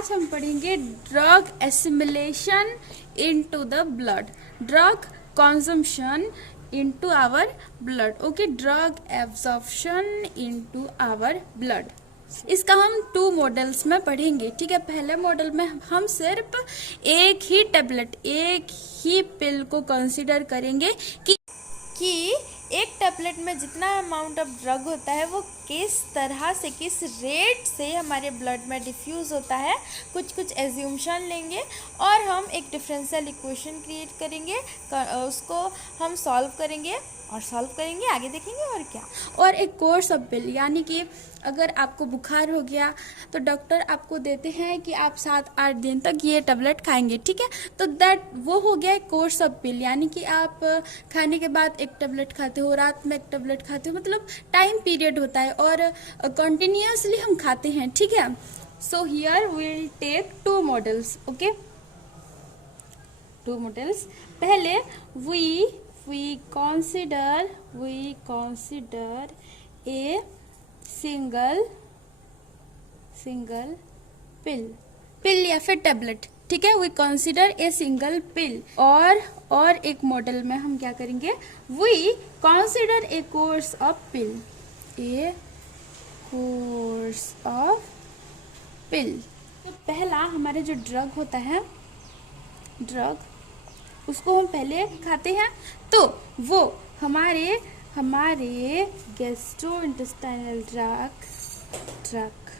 आज हम पढ़ेंगे drug assimilation into the blood, drug consumption into our blood. Okay, drug absorption into our blood. इसका हम 2 models में पढ़ेंगे। ठीक है, पहले मॉडल में हम सिर्फ एक ही टेबलेट, एक ही पिल को कंसीडर करेंगे कि एक टेबलेट में जितना अमाउंट ऑफ ड्रग होता है वो किस तरह से, किस रेट से हमारे ब्लड में डिफ्यूज़ होता है। कुछ एज्यूमशन लेंगे और हम एक डिफरेंशियल इक्वेशन क्रिएट करेंगे, उसको हम सॉल्व करेंगे आगे देखेंगे और क्या। और एक कोर्स ऑफ पिल, यानी कि अगर आपको बुखार हो गया तो डॉक्टर आपको देते हैं कि आप 7-8 दिन तक ये टेबलेट खाएंगे। ठीक है, तो दैट वो हो गया एक कोर्स ऑफ पिल, यानी कि आप खाने के बाद एक टेबलेट खाते हो, रात में एक टेबलेट खाते हो, मतलब टाइम पीरियड होता है और कंटिन्यूअसली हम खाते हैं। ठीक है, so here we will take 2 models. Okay, 2 models. पहले we consider a single pill या फिर टेबलेट। ठीक है, we consider a single pill. और एक मॉडल में हम क्या करेंगे, we consider a course of pill, तो पहला हमारे जो ड्रग होता है, ड्रग उसको हम पहले खाते हैं तो वो हमारे गैस्ट्रोइंटेस्टाइनल ट्रैक्ट,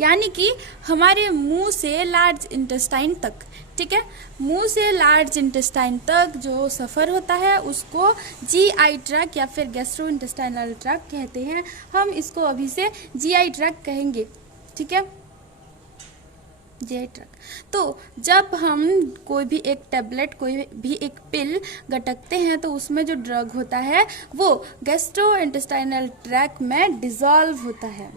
यानी कि हमारे मुंह से लार्ज इंटेस्टाइन तक। ठीक है, मुंह से लार्ज इंटेस्टाइन तक जो सफ़र होता है उसको जीआई ट्रैक्ट या फिर गैस्ट्रोइंटेस्टाइनल ट्रैक्ट कहते हैं। हम इसको अभी से जीआई ट्रैक्ट कहेंगे। ठीक है, जीआई ट्रैक्ट। तो जब हम कोई भी एक टेबलेट, कोई भी एक पिल गटकते हैं तो उसमें जो ड्रग होता है वो गैस्ट्रोइंटेस्टाइनल ट्रैक्ट में डिसॉल्व होता है,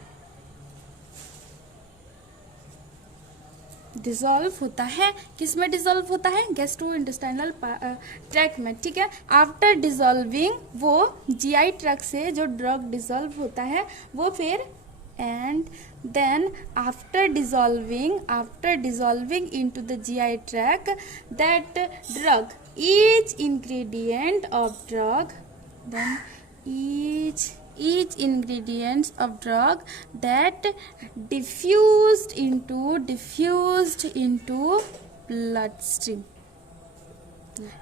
किस में डिसॉल्व होता है, गैस्ट्रोइंटेस्टाइनल ट्रैक्ट में। ठीक है, आफ्टर डिसॉल्विंग वो जीआई ट्रैक्ट से जो ड्रग डिसॉल्व होता है वो फिर and then after dissolving into the GI tract, that drug, each ingredient of drug that diffused into bloodstream,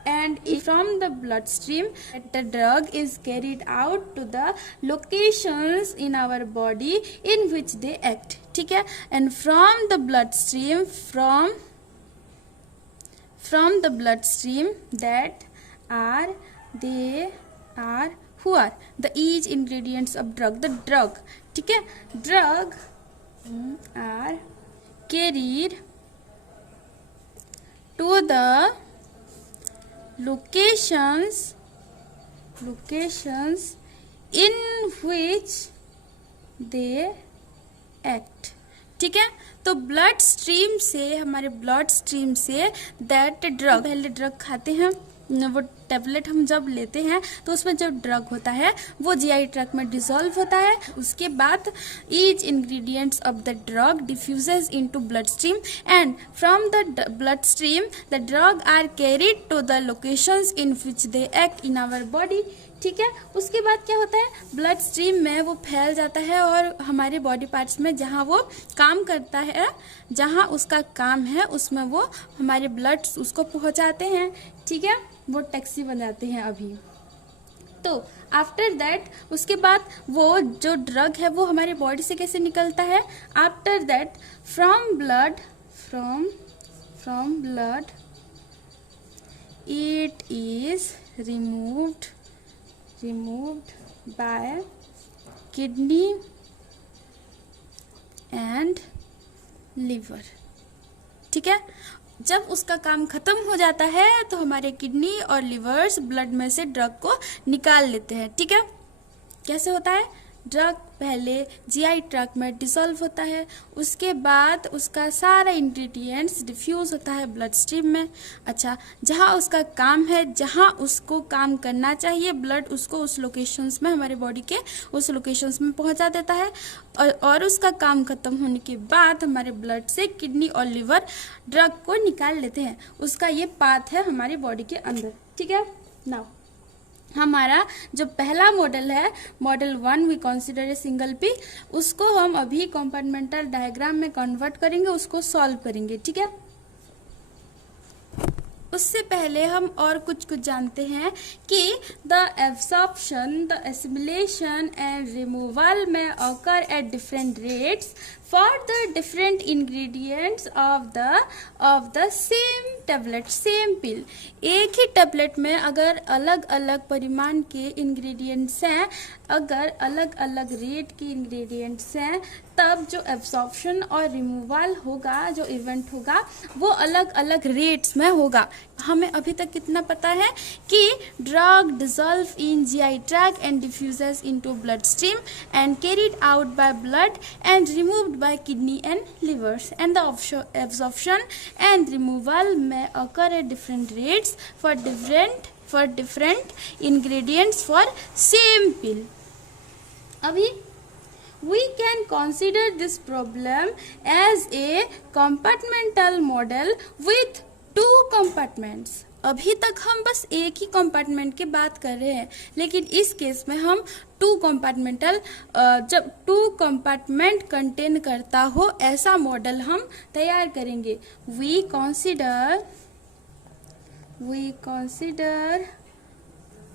and from the bloodstream the drug is carried out to the locations in our body in which they act. ठीक है, and from the bloodstream that are who are the each ingredients of drug, the drug. ठीक है, drug are carried to the locations in which they act. ठीक है, तो blood stream से, हमारे blood stream say that drug, पहले drug खाते हैं, वो टेबलेट हम जब लेते हैं तो उसमें जो ड्रग होता है वो जीआई ट्रैक्ट में डिसॉल्व होता है। उसके बाद each ingredients of the drug diffuses into blood stream and from the blood stream the drug are carried to the locations in which they act in our body. ठीक है, उसके बाद क्या होता है, ब्लड स्ट्रीम में वो फैल जाता है और हमारे बॉडी पार्ट्स में जहाँ वो काम करता है, जहाँ उसका काम है उसमें वो हमारे ब्लड उसको पहुँचाते हैं। ठीक है, वो टैक्सी बन जाते हैं अभी। तो आफ्टर दैट, उसके बाद वो जो ड्रग है वो हमारे बॉडी से कैसे निकलता है, after that from blood it is removed by kidney and liver। ठीक है, जब उसका काम खत्म हो जाता है तो हमारे किडनी और लिवर्स ब्लड में से ड्रग को निकाल लेते हैं। ठीक है, कैसे होता है, ड्रग पहले जीआई ट्रैक्ट में डिसॉल्व होता है, उसके बाद उसका सारा इंग्रेडिएंट्स डिफ्यूज होता है ब्लड स्ट्रीम में। अच्छा, जहाँ उसका काम है, जहाँ उसको काम करना चाहिए, ब्लड उसको उस लोकेशंस में, हमारे बॉडी के उस लोकेशंस में पहुँचा देता है और उसका काम खत्म होने के बाद हमारे ब्लड से किडनी और लिवर ड्रग को निकाल लेते हैं। उसका ये पाथ है हमारी बॉडी के अंदर। ठीक है, नाउ हमारा जो पहला मॉडल है, model 1 we consider a single pill, उसको हम अभी कंपार्टमेंटल डायग्राम में कन्वर्ट करेंगे, उसको सॉल्व करेंगे। ठीक है, उससे पहले हम और कुछ जानते हैं कि the absorption, the assimilation and removal may occur at different rates for the different ingredients of the same tablet, same pill. एक ही टेबलेट में अगर अलग अलग परिमाण के इंग्रेडिएंट्स हैं, अगर अलग अलग रेट के इंग्रेडिएंट्स हैं, तब जो एब्जॉर्प्शन और रिमूवल होगा, जो इवेंट होगा, वो अलग अलग रेट्स में होगा। हमें अभी तक कितना पता है कि drug dissolve in GI tract and diffuses into blood stream and carried out by blood and removed by kidney and livers, and the absorption and removal may occur at different rates for different ingredients for same pill. Abhi we can consider this problem as a compartmental model with two compartments. अभी तक हम बस एक ही compartment की बात कर रहे हैं, लेकिन इस केस में हम टू कंपार्टमेंटल, जब टू कंपार्टमेंट कंटेन करता हो ऐसा मॉडल हम तैयार करेंगे। We consider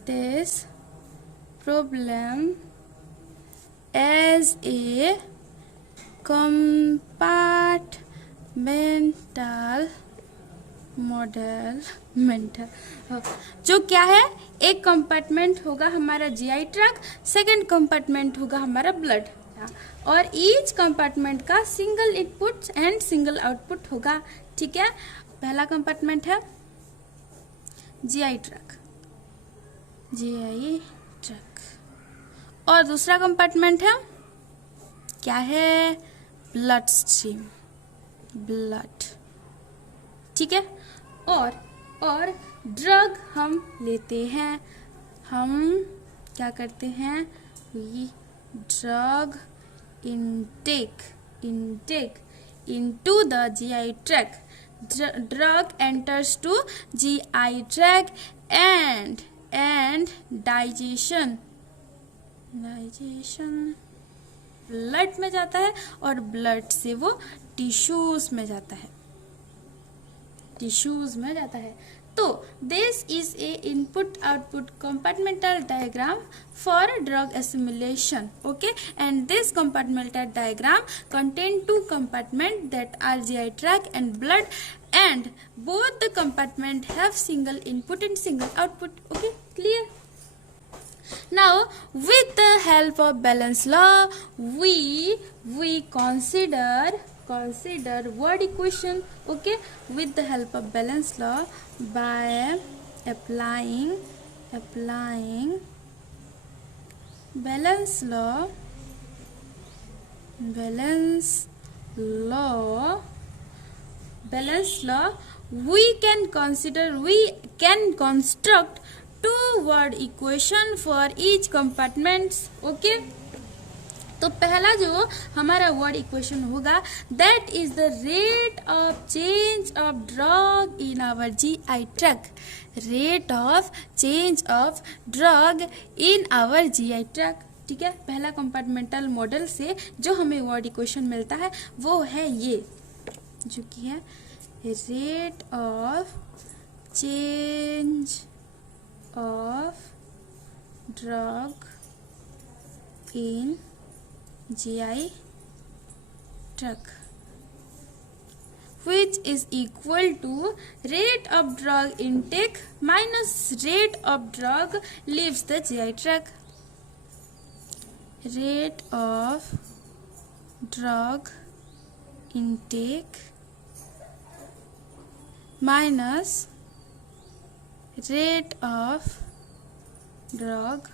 this problem as a compartmental model. जो क्या है, एक कंपार्टमेंट होगा हमारा जीआई ट्रैक्ट, सेकंड कंपार्टमेंट होगा हमारा ब्लड, और ईच कंपार्टमेंट का single input and single output होगा। ठीक है, पहला कंपार्टमेंट है जीआई ट्रैक्ट, और दूसरा कंपार्टमेंट है क्या है, ब्लड स्ट्रीम, ब्लड। ठीक है, और ड्रग हम लेते हैं, हम क्या करते हैं, we drug intake into the GI tract, drug enters to GI tract and digestion blood में जाता है, और ब्लड से वो टिश्यूज में जाता है, तो this is a input output compartmental diagram for drug assimilation. Okay, and this compartmental diagram contain two compartments that are GI tract and blood, and both the compartment have single input and single output. Okay, clear? Now with the help of Balance law, we consider word equation. Okay, with the help of Balance law, by applying Balance law, we can construct two word equation for each compartments. Okay, तो पहला जो हमारा word equation होगा, that is the rate of change of drug in our GI tract, rate of change of drug in our GI tract. ठीक है, पहला compartmental model से जो हमें वर्ड इक्वेशन मिलता है वो है ये, जो कि है rate of change of drug in GI tract, which is equal to rate of drug intake minus rate of drug leaves the GI tract. Rate of drug intake minus rate of drug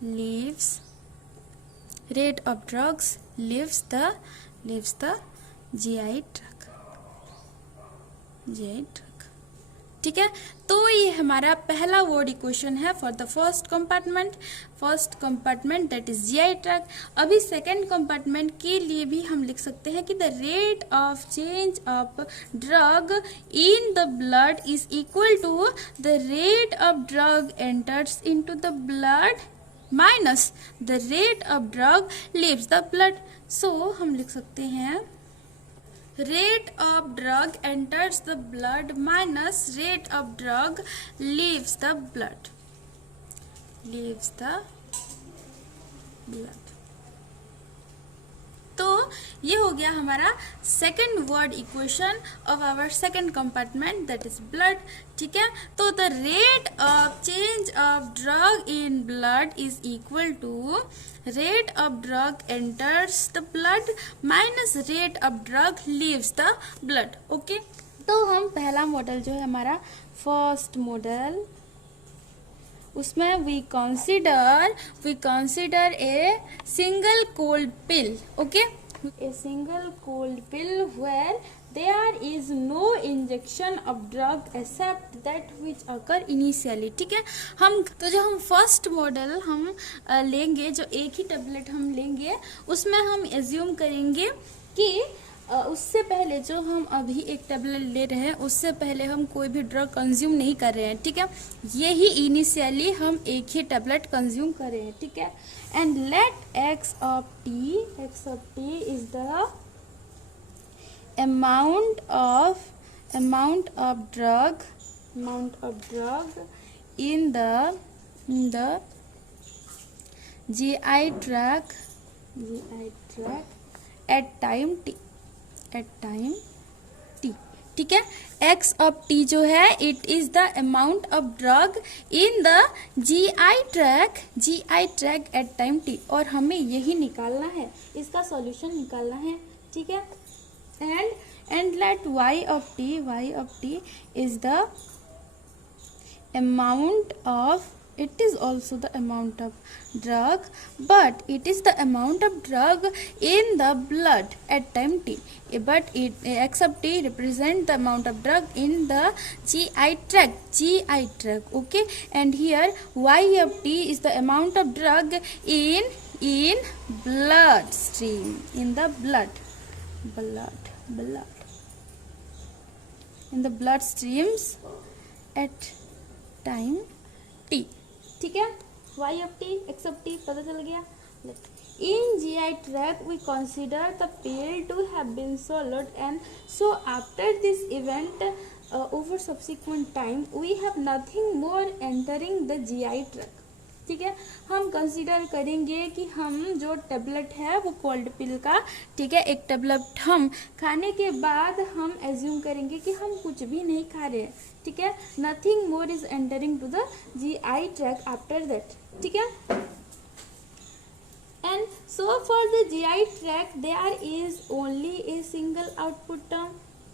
leaves rate of drugs leaves the GI tract. ठीक है, तो ये हमारा पहला word equation है for the first compartment that is GI tract. अभी second compartment के लिए भी हम लिख सकते हैं कि the rate of change of drug in the blood is equal to the rate of drug enters into the blood minus the rate of drug leaves the blood. So हम लिख सकते हैं rate of drug enters the blood minus rate of drug leaves the blood. तो ये हो गया हमारा second word equation of our second compartment that is blood. ठीक है, तो the rate of change of drug in blood is equal to rate of drug enters the blood minus rate of drug leaves the blood. Okay, तो हम पहला model जो है हमारा first model, उसमें we consider a single cold pill. Okay, a single cold pill where there is no injection of drug except that which occur initially. ठीक है, जो हम फर्स्ट मॉडल हम लेंगे, जो एक ही टेबलेट हम लेंगे, उसमें हम एज्यूम करेंगे कि उससे पहले जो हम अभी एक टेबलेट ले रहे हैं उससे पहले हम कोई भी ड्रग कंज्यूम नहीं कर रहे हैं. ठीक है, यही इनिशियली हम एक ही टेबलेट कंज्यूम कर रहे हैं. ठीक है, and let x of t is the amount of drug in the GI tract at time t. ठीक है, x of t जो है it is the amount of drug in the GI tract at time t, और हमें यही निकालना है, इसका सॉल्यूशन निकालना है. ठीक है, and let y of t is the amount of, it is also the amount of drug, but it is the amount of drug in the blood at time t, but x of t represent the amount of drug in the GI tract. Okay, and here y of t is the amount of drug in blood stream, in the blood in the blood streams at time t. ठीक है, y of t, x of t पता चल गया. In GI tract we consider the pill to have been swallowed, and so after this event over subsequent time we have nothing more entering the GI tract. ठीक है, हम consider करेंगे कि हम जो टेबलेट है वो कोल्ड पिल का, ठीक है, एक टेबलेट हम खाने के बाद हम एज्यूम करेंगे कि हम कुछ भी नहीं खा रहे हैं. ठीक है, nothing more is entering to the GI tract after that. ठीक है, and so for the GI tract there is only a single output term.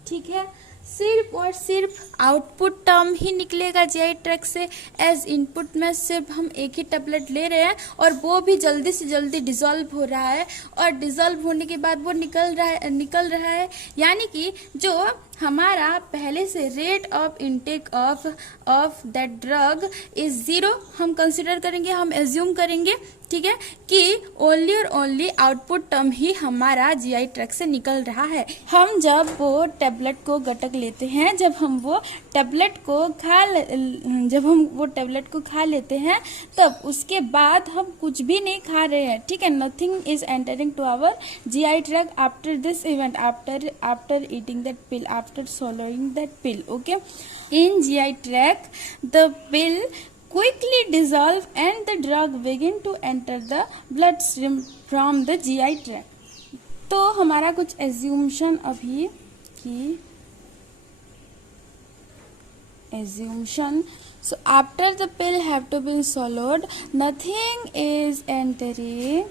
ठीक है, सिर्फ और सिर्फ आउटपुट टर्म ही निकलेगा जीआई ट्रैक से. एज इनपुट में सिर्फ हम एक ही टेबलेट ले रहे हैं और वो भी जल्दी से जल्दी डिजॉल्व हो रहा है, और डिजॉल्व होने के बाद वो निकल रहा है, यानी कि जो हमारा पहले से rate of intake of that drug is 0 हम कंसिडर करेंगे, हम एज्यूम करेंगे. ठीक है, कि ओनली और ओनली आउटपुट टर्म ही हमारा जीआई ट्रैक से निकल रहा है. हम जब वो टेबलेट को गटक लेते हैं, जब हम वो टेबलेट को खा लेते हैं, तब उसके बाद हम कुछ भी नहीं खा रहे हैं. ठीक है, nothing is entering to our GI tract after this event, after eating that pill, after swallowing that pill. Okay, in GI tract the pill quickly dissolve and the drug begin to enter the bloodstream from the GI tract. तो हमारा कुछ assumption अभी की assumption. So after the pill have to be swallowed, nothing is entering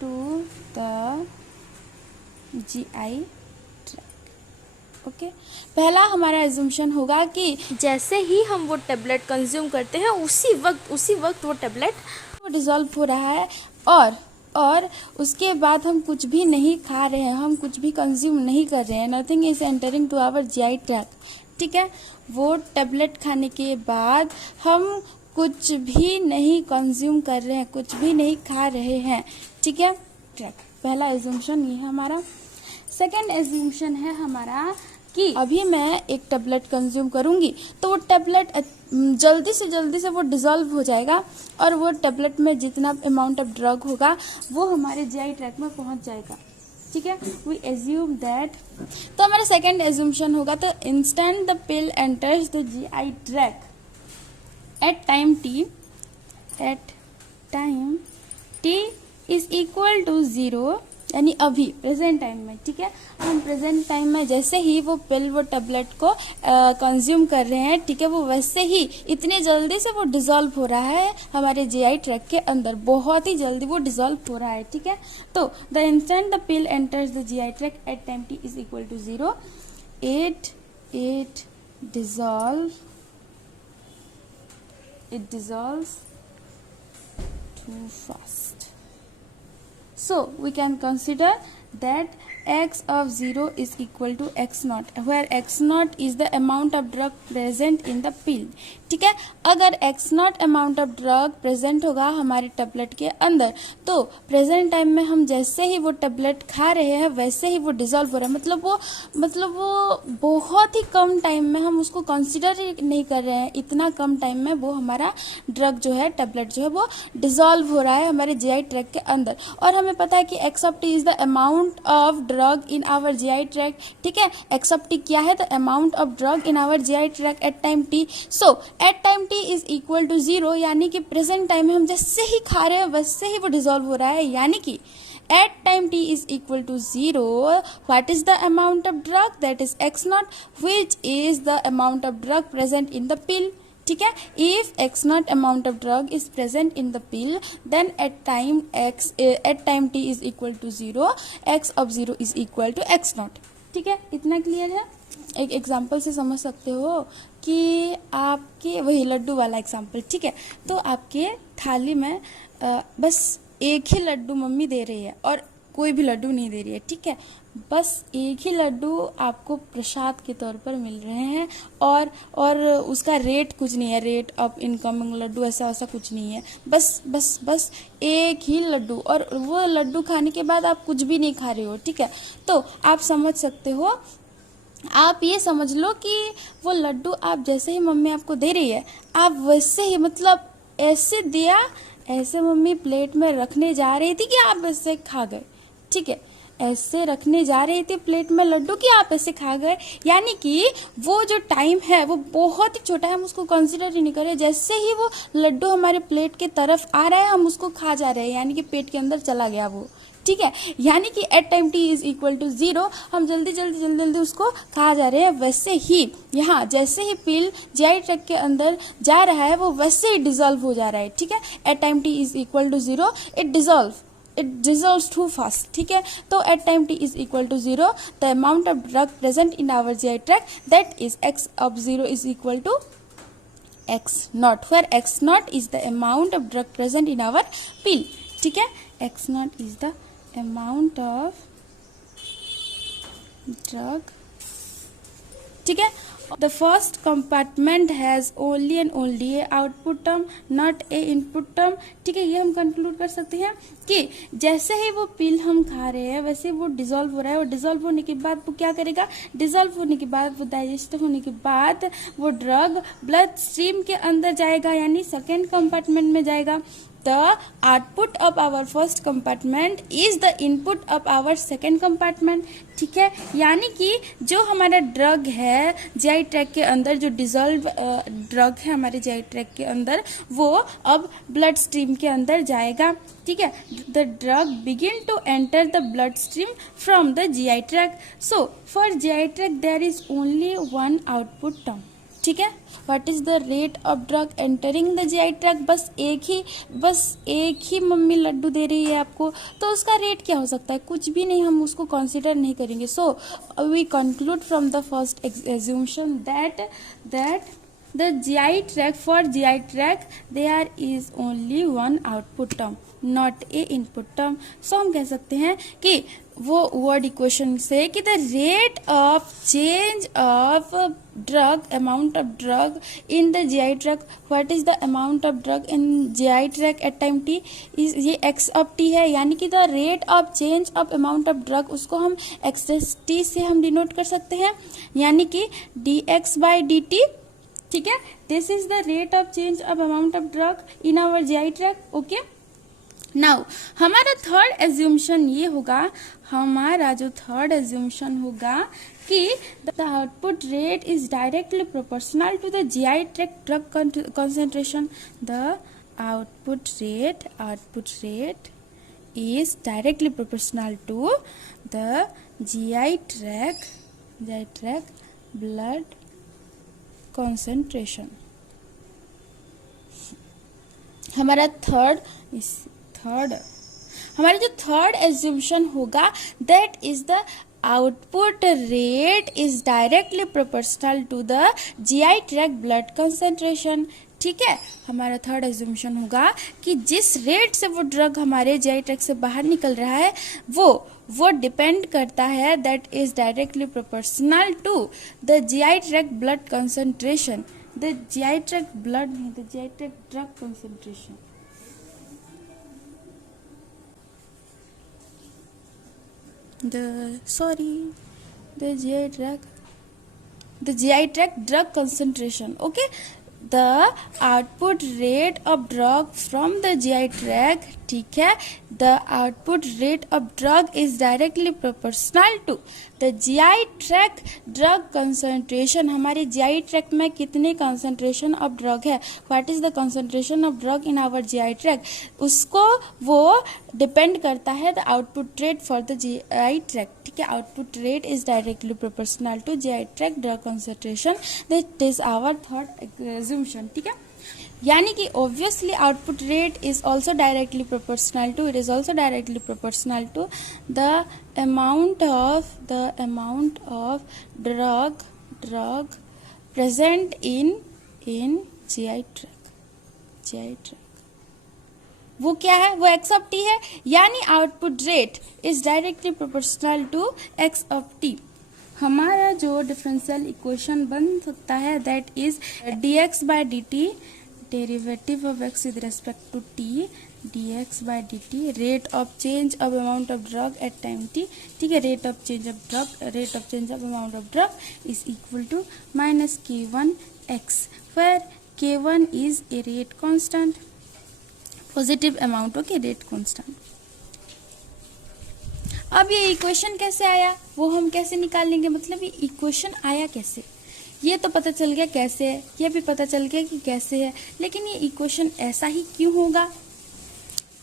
to the GI tract. Okay पहला हमारा एज्यूम्पशन होगा कि जैसे ही हम वो टेबलेट कंज्यूम करते हैं उसी वक्त वो टेबलेट डिजॉल्व हो रहा है और उसके बाद हम कुछ भी नहीं खा रहे हैं, हम कुछ भी कंज्यूम नहीं कर रहे हैं, nothing is entering to our GI tract, ठीक है। वो टेबलेट खाने के बाद हम कुछ भी नहीं कंज्यूम कर रहे हैं, कुछ भी नहीं खा रहे हैं, ठीक है। पहला एज्यूम्पशन ये है हमारा। सेकंड एज्यूम्पशन है हमारा कि अभी मैं एक टेबलेट कंज्यूम करूंगी तो वो टेबलेट जल्दी से वो डिजॉल्व हो जाएगा और वो टेबलेट में जितना अमाउंट ऑफ ड्रग होगा वो हमारे जीआई ट्रैक्ट में पहुंच जाएगा, ठीक है। वी एज्यूम दैट, तो हमारा सेकंड एज्यूम्पशन होगा तो instant the pill enters the GI tract at time T is equal to 0, यानी अभी प्रेजेंट टाइम में, ठीक है। हम प्रेजेंट टाइम में जैसे ही वो पिल वो टेबलेट को कंज्यूम कर रहे हैं, ठीक है, वो वैसे ही इतने जल्दी से वो डिजॉल्व हो रहा है हमारे जीआई ट्रैक्ट के अंदर, बहुत ही जल्दी वो डिजॉल्व हो रहा है, ठीक है। तो the instant the pill enters the GI tract at time T is equal to 0, it dissolves too fast. So we can consider that x of 0 is equal to x naught, where x naught is the amount of drug present in the pill, ठीक है। अगर x naught amount of drug present होगा हमारे tablet के अंदर तो present time में हम जैसे ही वो टेबलेट खा रहे हैं वैसे ही वो डिजॉल्व हो रहा है, मतलब वो बहुत ही कम टाइम में, हम उसको कंसिडर ही नहीं कर रहे हैं, इतना कम टाइम में वो हमारा ड्रग जो है, टेबलेट जो है वो डिजॉल्व हो रहा है हमारे जीआई ट्रैक्ट के अंदर। और हमें पता है कि x of t is the amount of drug in our GI tract, ठीक है। x of t क्या है? The amount of drug in our GI tract at time t। So at time t is equal to 0, यानी कि present time में हम जैसे ही खा रहे हैं वैसे ही वो डिजॉल्व हो रहा है, यानी कि at time t is equal to 0, what is the amount of drug? That is x naught, which is the amount of drug present in the pill, ठीक है। if x naught amount of drug is present in the pill, then at time t is equal to 0, x of 0 is equal to x naught, ठीक है। इतना clear है? एक example से समझ सकते हो कि आपके, वही लड्डू वाला एग्जाम्पल, ठीक है। तो आपके थाली में बस एक ही लड्डू मम्मी दे रही है और कोई भी लड्डू नहीं दे रही है, ठीक है। बस एक ही लड्डू आपको प्रसाद के तौर पर मिल रहे हैं और उसका रेट कुछ नहीं है, रेट ऑफ इनकमिंग लड्डू ऐसा कुछ नहीं है, बस एक ही लड्डू, और वो लड्डू खाने के बाद आप कुछ भी नहीं खा रहे हो, ठीक है। तो आप समझ सकते हो, आप ये समझ लो कि वो लड्डू आप जैसे ही मम्मी आपको दे रही है, आप वैसे ही, मतलब ऐसे दिया, ऐसे मम्मी प्लेट में रखने जा रही थी कि आप ऐसे खा गए, ठीक है। ऐसे रखने जा रही थी प्लेट में लड्डू कि आप ऐसे खा गए, यानी कि वो जो टाइम है वो बहुत ही छोटा है, हम उसको कंसिडर ही नहीं कर रहे। जैसे ही वो लड्डू हमारे प्लेट के तरफ आ रहा है हम उसको खा जा रहे हैं, यानी कि पेट के अंदर चला गया वो, ठीक है। यानी कि at time T is equal to 0, हम जल्दी उसको खा जा रहे हैं। वैसे ही यहाँ जैसे ही पिल जीआई ट्रैक्ट के अंदर जा रहा है वो वैसे ही डिजॉल्व हो जा रहा है, ठीक है। At time T is equal to 0, it dissolves too fast, ठीक है। तो at time t is equal to 0, the amount of drug present in our GI tract, that is x of 0 is equal to x naught, where x naught is the amount of drug present in our pill, ठीक है। x naught is the amount of drug, ठीक है। The first compartment has only and only a output term, not a input term, ठीक है। ये हम conclude कर सकते हैं कि जैसे ही वो पिल हम खा रहे हैं वैसे वो डिजॉल्व हो रहा है, और डिजॉल्व होने के बाद वो क्या करेगा? डिजॉल्व होने के बाद वो डाइजेस्ट होने के बाद वो ड्रग ब्लड स्ट्रीम के अंदर जाएगा, यानी सेकेंड कंपार्टमेंट में जाएगा। The output of our first compartment is the input of our second compartment, ठीक है। यानी कि जो हमारा ड्रग है जीआई ट्रैक्ट के अंदर, जो डिजॉल्व ड्रग है हमारे जीआई ट्रैक्ट के अंदर, वो अब ब्लड स्ट्रीम के अंदर जाएगा, ठीक है। The drug begin to enter the blood stream from the GI tract. So for GI tract there is only one output term, ठीक है। What is the rate of drug entering the GI tract, बस एक ही mummy Laddu दे रही है आपको, तो उसका rate क्या हो सकता है, कुछ भी नहीं, हम उसको कंसीडर नहीं करेंगे। So we conclude from the first assumption that the GI tract, for GI tract there is only one output term not a input term। so हम कह सकते हैं कि वो वर्ड इक्वेशन से कि the rate of change of drug, amount of drug in the GI tract, what is the amount of drug in GI tract at time t, ये x of t है, यानी कि the rate of change of amount of drug, उसको हम x t से हम denote कर सकते हैं, यानी कि dx by dt, ठीक है। This is the rate of change of amount of drug in our GI tract. Okay, now हमारा थर्ड एज्यूमशन ये होगा, हमारा जो थर्ड एज्यूमशन होगा कि the output rate is directly proportional to the GI tract drug concentration. The output rate is directly proportional to the GI tract blood concentration। हमारा हमारा जो थर्ड एज्यूमशन होगा that is the output rate is directly proportional to the GI tract blood concentration. ठीक है, हमारा third assumption होगा कि जिस रेट से वो ड्रग हमारे जीआई ट्रैक्ट से बाहर निकल रहा है वो डिपेंड करता है, that is directly proportional to the GI tract blood concentration. The GI tract blood नहीं, the GI tract drug concentration. the GI tract drug concentration। okay, the output rate of drug from the GI tract, ठीक है, the output rate of drug is directly proportional to the GI tract drug concentration। हमारे GI tract में कितने concentration of drug है, what is the concentration of drug in our GI tract, उसको वो depend करता है the output rate for the GI tract। ठीक है, output rate is directly proportional to GI tract drug concentration। that is our third assumption। ठीक है, यानी कि obviously output rate is also directly proportional to the amount of drug present in GI tract। वो क्या है, वो x of t है, यानी output rate is directly proportional to x of t। हमारा जो डिफरेंशियल इक्वेशन बन सकता है that is dx by dt, derivative of x with respect to t, dx by dt, rate of change of amount of drug at time t। ठीक है, rate of change of amount of drug is equal to minus k1x, where k1 is a rate constant, positive amount. Okay, rate constant. अब ये equation कैसे आया, वो हम कैसे निकाल लेंगे, मतलब ये इक्वेशन आया कैसे, ये तो पता चल गया कैसे है, ये भी पता चल गया कि कैसे है, लेकिन ये इक्वेशन ऐसा ही क्यों होगा।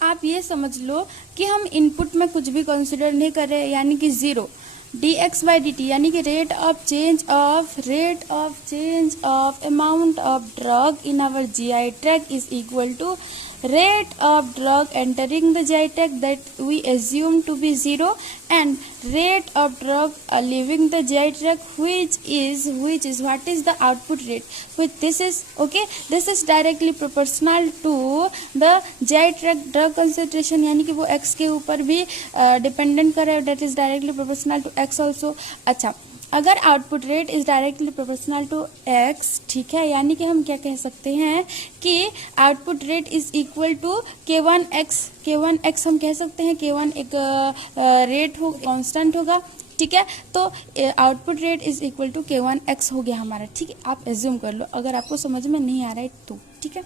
आप ये समझ लो कि हम इनपुट में कुछ भी कंसिडर नहीं कर रहे, यानी कि जीरो, dx by dt, यानी कि rate of change of amount of drug in our GI tract is equal to rate of drug entering the GI tract that we assume to be 0 and rate of drug leaving the GI tract which is what is the output rate, which this is directly proportional to the GI tract drug concentration, यानी कि वो x के ऊपर भी dependent कर रहा है, that is directly proportional to x also। अच्छा, अगर output rate is directly proportional to x, ठीक है, यानी कि हम क्या कह सकते हैं कि output rate is equal to k1x हम कह सकते हैं, k1 एक रेट हो, कांस्टेंट होगा। ठीक है, तो output rate is equal to k1x हो गया हमारा। ठीक है, आप एज्यूम कर लो, अगर आपको समझ में नहीं आ रहा है तो। ठीक है।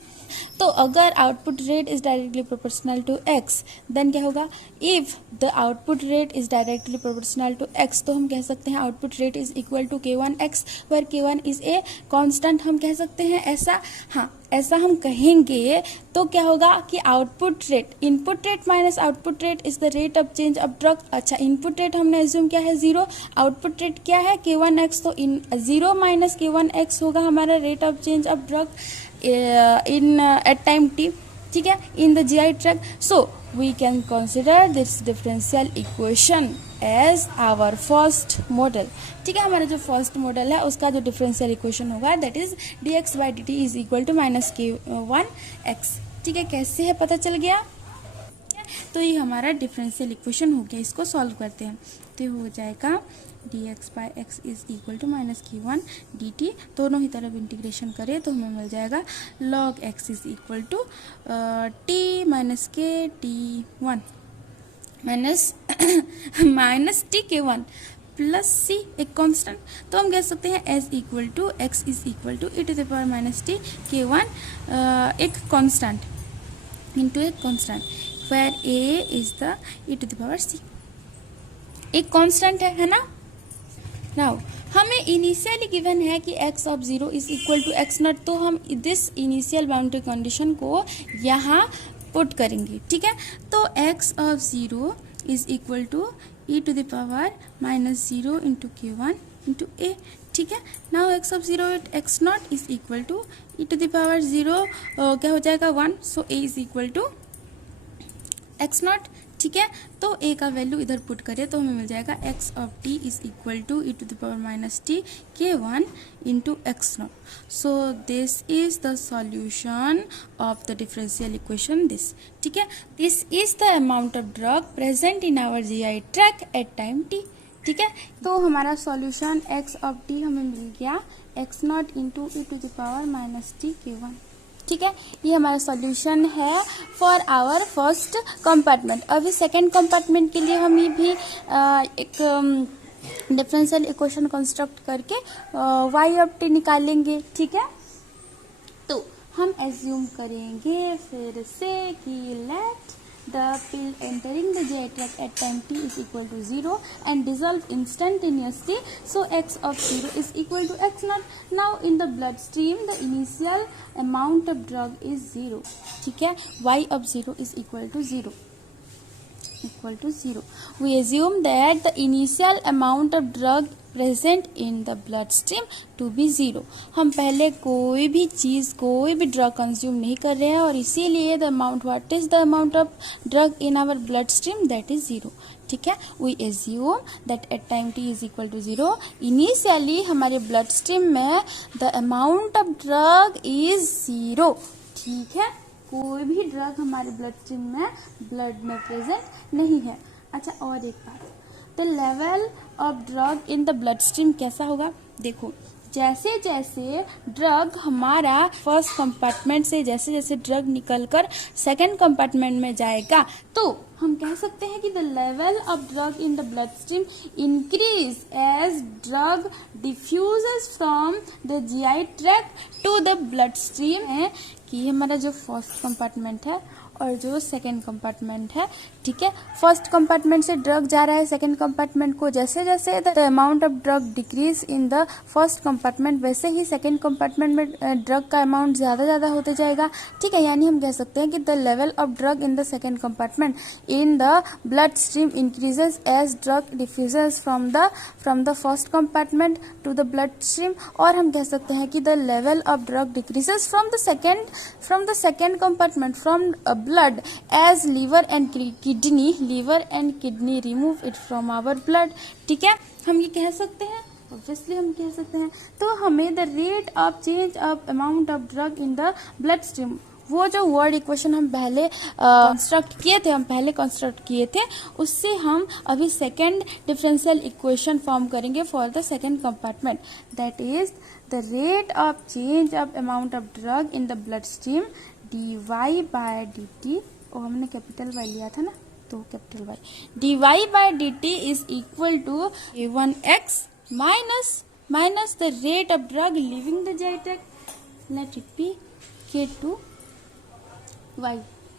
तो अगर output rate is directly proportional to X, then क्या होगा, if the output rate is directly proportional to X, तो हम कह सकते हैं output rate is equal to k1x, where k1 is a constant, हम कह सकते हैं ऐसा। हाँ, ऐसा हम कहेंगे तो क्या होगा कि output rate, input rate minus output rate is the rate of change of drug. अच्छा, इनपुट रेट हमने एज्यूम किया है 0, आउटपुट रेट क्या है k1x, तो 0 माइनस k1x होगा हमारा rate of change of drug in at time t, ठीक है, in the GI tract. So we can consider this differential equation as our first model. ठीक है, हमारा जो फर्स्ट मॉडल है उसका जो डिफरेंशियल इक्वेशन होगा that is dx by dt is equal to minus k1x। ठीक है, कैसे है पता चल गया। तो ये हमारा डिफरेंशियल इक्वेशन हो गया, इसको सॉल्व करते हैं। तो हो जाएगा dx by x is equal to minus k1 dt, दोनों ही तरफ इंटीग्रेशन करें तो हमें मिल जाएगा log x is equal to t minus k t1 minus t k1 plus c एक कांस्टेंट, तो हम कह सकते हैं as equal to x is equal to e to the power minus t k1 एक कांस्टेंट इंटू एक constant, where a is the e to the power c, एक constant है ना। नाउ हमें इनिशियली गिवन है कि x of 0 is equal to x naught, तो हम दिस इनिशियल बाउंड्री कंडीशन को यहाँ पुट करेंगे। ठीक है, तो x of 0 is equal to e to the power minus 0 into k1 into a। ठीक है, now x of 0 x not is equal to e to the power 0 क्या हो जाएगा 1, so a is equal to x not. ठीक है, तो a का value इधर पुट करें तो हमें मिल जाएगा x of t is equal to e to the power minus t k1 into x not. So this is the solution of the differential equation this. ठीक है, this is the amount of drug present in our GI tract at time t। ठीक है, तो हमारा solution x of t हमें मिल गया x not into e to the power minus t k1। ठीक है, ये हमारा सॉल्यूशन है फॉर आवर फर्स्ट कंपार्टमेंट। अभी सेकेंड कंपार्टमेंट के लिए हम ये भी एक डिफरेंशियल इक्वेशन कंस्ट्रक्ट करके y ऑफ t निकालेंगे। ठीक है, तो हम एज्यूम करेंगे फिर से कि late the pill entering the GI tract at time t is equal to 0 and dissolve instantaneously, so x of 0 is equal to x naught. Now in the bloodstream the initial amount of drug is 0. ठीक है, y of 0 is equal to 0. We assume that the initial amount of drug present in the blood stream to be 0। हम पहले कोई भी चीज़, कोई भी drug consume नहीं कर रहे हैं और इसीलिए the amount, what is the amount of drug in our blood stream, that is 0। ठीक है, we assume that at time t is equal to 0 initially हमारे ब्लड स्ट्रीम में the amount of drug is 0। ठीक है, कोई भी drug हमारे blood stream में, ब्लड में प्रेजेंट नहीं है। अच्छा, और एक बात, the level of drug in the blood stream कैसा होगा, देखो जैसे जैसे ड्रग हमारा फर्स्ट कंपार्टमेंट से जैसे जैसे ड्रग निकलकर सेकेंड कंपार्टमेंट में जाएगा तो हम कह सकते हैं कि the level of drug in the blood stream increase as drug diffuses from the GI tract to the blood stream. है कि हमारा जो फर्स्ट कंपार्टमेंट है और जो सेकेंड कंपार्टमेंट है, ठीक है, फर्स्ट कंपार्टमेंट से ड्रग जा रहा है सेकेंड कंपार्टमेंट को, जैसे जैसे the amount of drug decrease in the first compartment वैसे ही सेकेंड कंपार्टमेंट में ड्रग का अमाउंट ज़्यादा होते जाएगा। ठीक है, यानी हम कह सकते हैं कि the level of drug in the second compartment in the blood stream increases as drug diffuses from the first compartment to the blood stream, और हम कह सकते हैं कि the level of drug decreases from the second compartment from blood as liver and kidney remove it from our blood। ठीक है, हम ये कह सकते हैं, ऑब्वियसली हम कह सकते हैं। तो हमें the rate of change of amount of drug in the blood stream, वो जो वर्ड इक्वेशन हम पहले कंस्ट्रक्ट किए थे उससे हम अभी सेकेंड डिफरेंशियल इक्वेशन फॉर्म करेंगे for the second compartment, that is the rate of change of amount of drug in the blood stream dy by dt, और हमने कैपिटल y लिया था ना, तो capital y, dy by dt is equal to a1x minus the rate of drug leaving the GI tract, let it be K2y,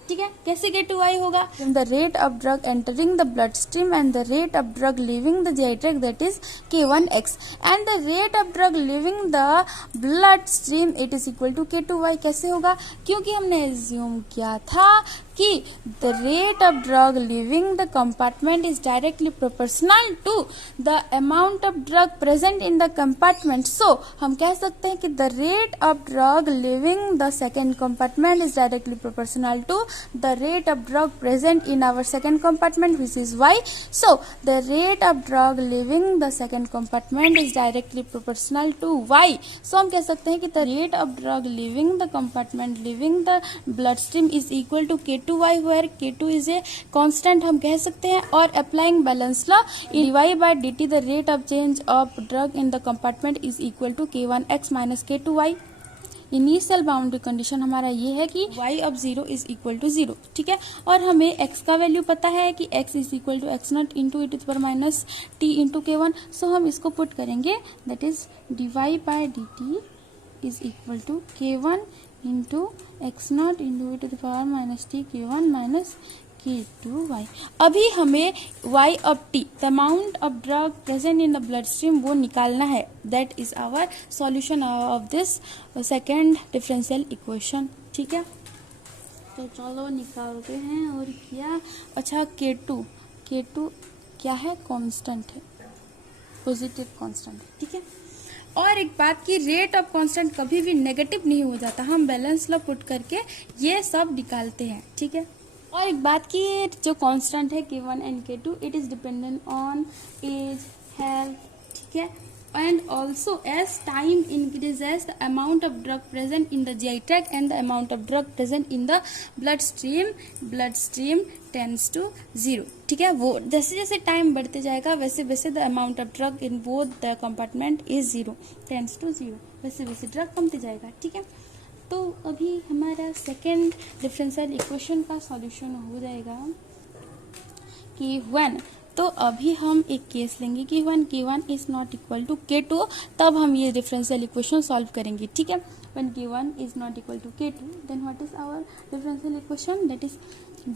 ठीक है। कैसे K2y होगा? The rate of drug entering the blood stream and the rate of drug leaving the GI tract, that is K1x, and the rate of drug leaving the blood stream it is equal to K2y। कैसे होगा? क्योंकि हमने assume किया था कि the rate of drug leaving the compartment is directly proportional to the amount of drug present in the compartment. So हम कह सकते हैं कि the rate of drug leaving the second compartment is directly proportional to the rate of drug present in our second compartment, which is y. So the rate of drug leaving the second compartment is directly proportional to y. So हम कह सकते हैं कि the rate of drug leaving the compartment, leaving the bloodstream is equal to K2y, where K2 is a constant हम कह सकते हैं। और applying balance law, dy by dt the rate of change of drug in the compartment is equal to K1x minus K2y। Initial boundary condition हमारा ये है कि y of 0 is equal to 0, ठीक है। और हमें x का वैल्यू पता है कि x is equal to x not into it पर minus t into K1। So हम इसको पुट करेंगे, that is dy by dt is equal to K1 into x not into it power minus t K1 minus K2y। अभी हमें y of t, the amount of drug present in the bloodstream, वो निकालना है। That is our solution of this second differential equation, ठीक है। तो चलो निकालते हैं। और क्या, अच्छा K2 क्या है? कांस्टेंट है, पॉजिटिव कांस्टेंट, ठीक है। और एक बात की, रेट ऑफ कांस्टेंट कभी भी नेगेटिव नहीं हो जाता, हम बैलेंस लॉ पुट करके ये सब निकालते हैं, ठीक है। और एक बात की, जो कांस्टेंट है K1 and K2, it is dependent on age, health, ठीक है। And also as time increases the amount of drug present in the GI tract and the amount of drug present in the blood stream tends to 0, ठीक है। वो जैसे जैसे time बढ़ते जाएगा वैसे वैसे the amount of drug in both the compartment is 0, tends to 0, वैसे वैसे ड्रग कमते जाएगा, ठीक है। तो अभी हमारा सेकेंड डिफरेंशियल इक्वेशन का सॉल्यूशन हो जाएगा कि व्हेन, तो अभी हम एक केस लेंगे कि when K1 is not equal to K2, तब हम ये डिफरेंशियल इक्वेशन सॉल्व करेंगे, ठीक है। When K1 is not equal to K2, then what is our differential equation, that is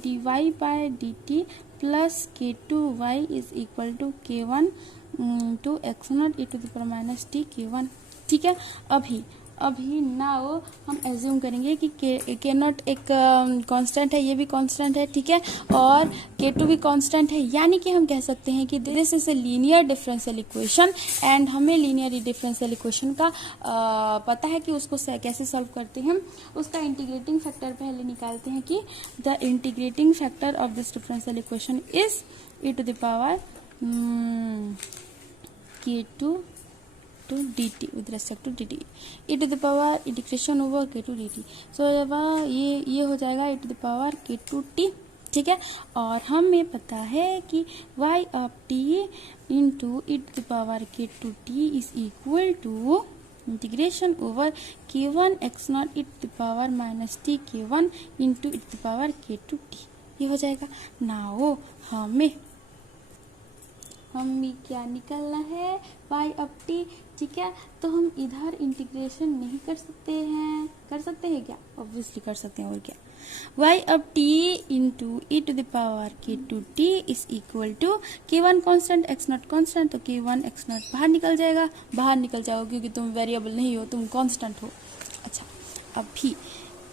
dy by dt plus K2y is equal to K1 to x not e to the power minus t K1, ठीक है। अभी now हम assume करेंगे कि के not एक constant है, ये भी कांस्टेंट है, ठीक है। और K2 भी कांस्टेंट है, यानी कि हम कह सकते हैं कि this is a linear differential equation. And हमें लीनियर डिफरेंशियल इक्वेशन का पता है कि उसको कैसे सॉल्व करते हैं। उसका इंटीग्रेटिंग फैक्टर पहले निकालते हैं कि the integrating factor of this differential equation is e to the power K2 to dt with respect to dt, e to the power integration over K2 dt। सो ये हो जाएगा e to the power K2t, ठीक है। और हमें पता है कि y of t into e to the power K2t is equal to integration over K1 x naught e to the power minus t K1 into e to the power K2t, ये हो जाएगा। नाउ हमें क्या निकलना है, y of t, ठीक है। तो हम इधर इंटीग्रेशन नहीं कर सकते हैं क्या? ऑब्वियसली कर सकते हैं, और क्या। y of t into e to the power K2t is equal to K1 constant x not constant, तो K1 x नॉट बाहर निकल जाओ क्योंकि तुम वेरिएबल नहीं हो, तुम कांस्टेंट हो। अच्छा, अभी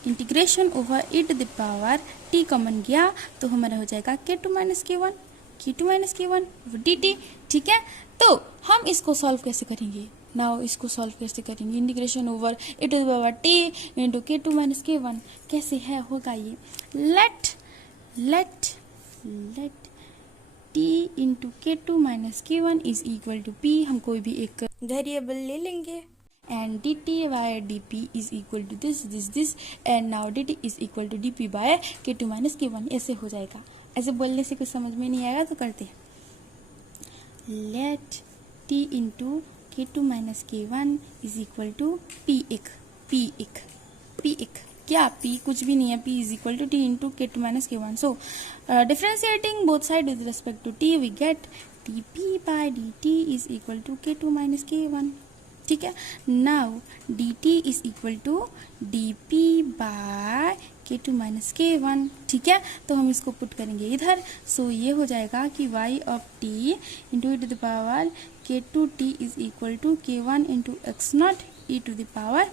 integration over e to the power t common गया तो हमारा हो जाएगा K2 माइनस K1 dt, ठीक है। तो हम इसको सॉल्व कैसे करेंगे? Integration over e to the power t into K2 minus K1 कैसे है होगा ये? Let t into K2 minus K1 is equal to p, हम कोई भी एक वेरिएबल ले लेंगे, and dt by dp is equal to this, and now dt is equal to dp by K2 minus K1, ऐसे हो जाएगा। ऐसे बोलने से कुछ समझ में नहीं आएगा तो करते हैं। Let t into K2 minus K1 is equal to p एक क्या p कुछ भी नहीं है, p is equal to t into K2 minus K1। So differentiating both side with respect to t we get dp by dt is equal to K2 minus K1, ठीक है। Now dt is equal to dp by k2 minus k1, ठीक है। तो हम इसको put करेंगे इधर, सो ये हो जाएगा कि y of t into e to the power k2t is equal to k1 into x not e to the power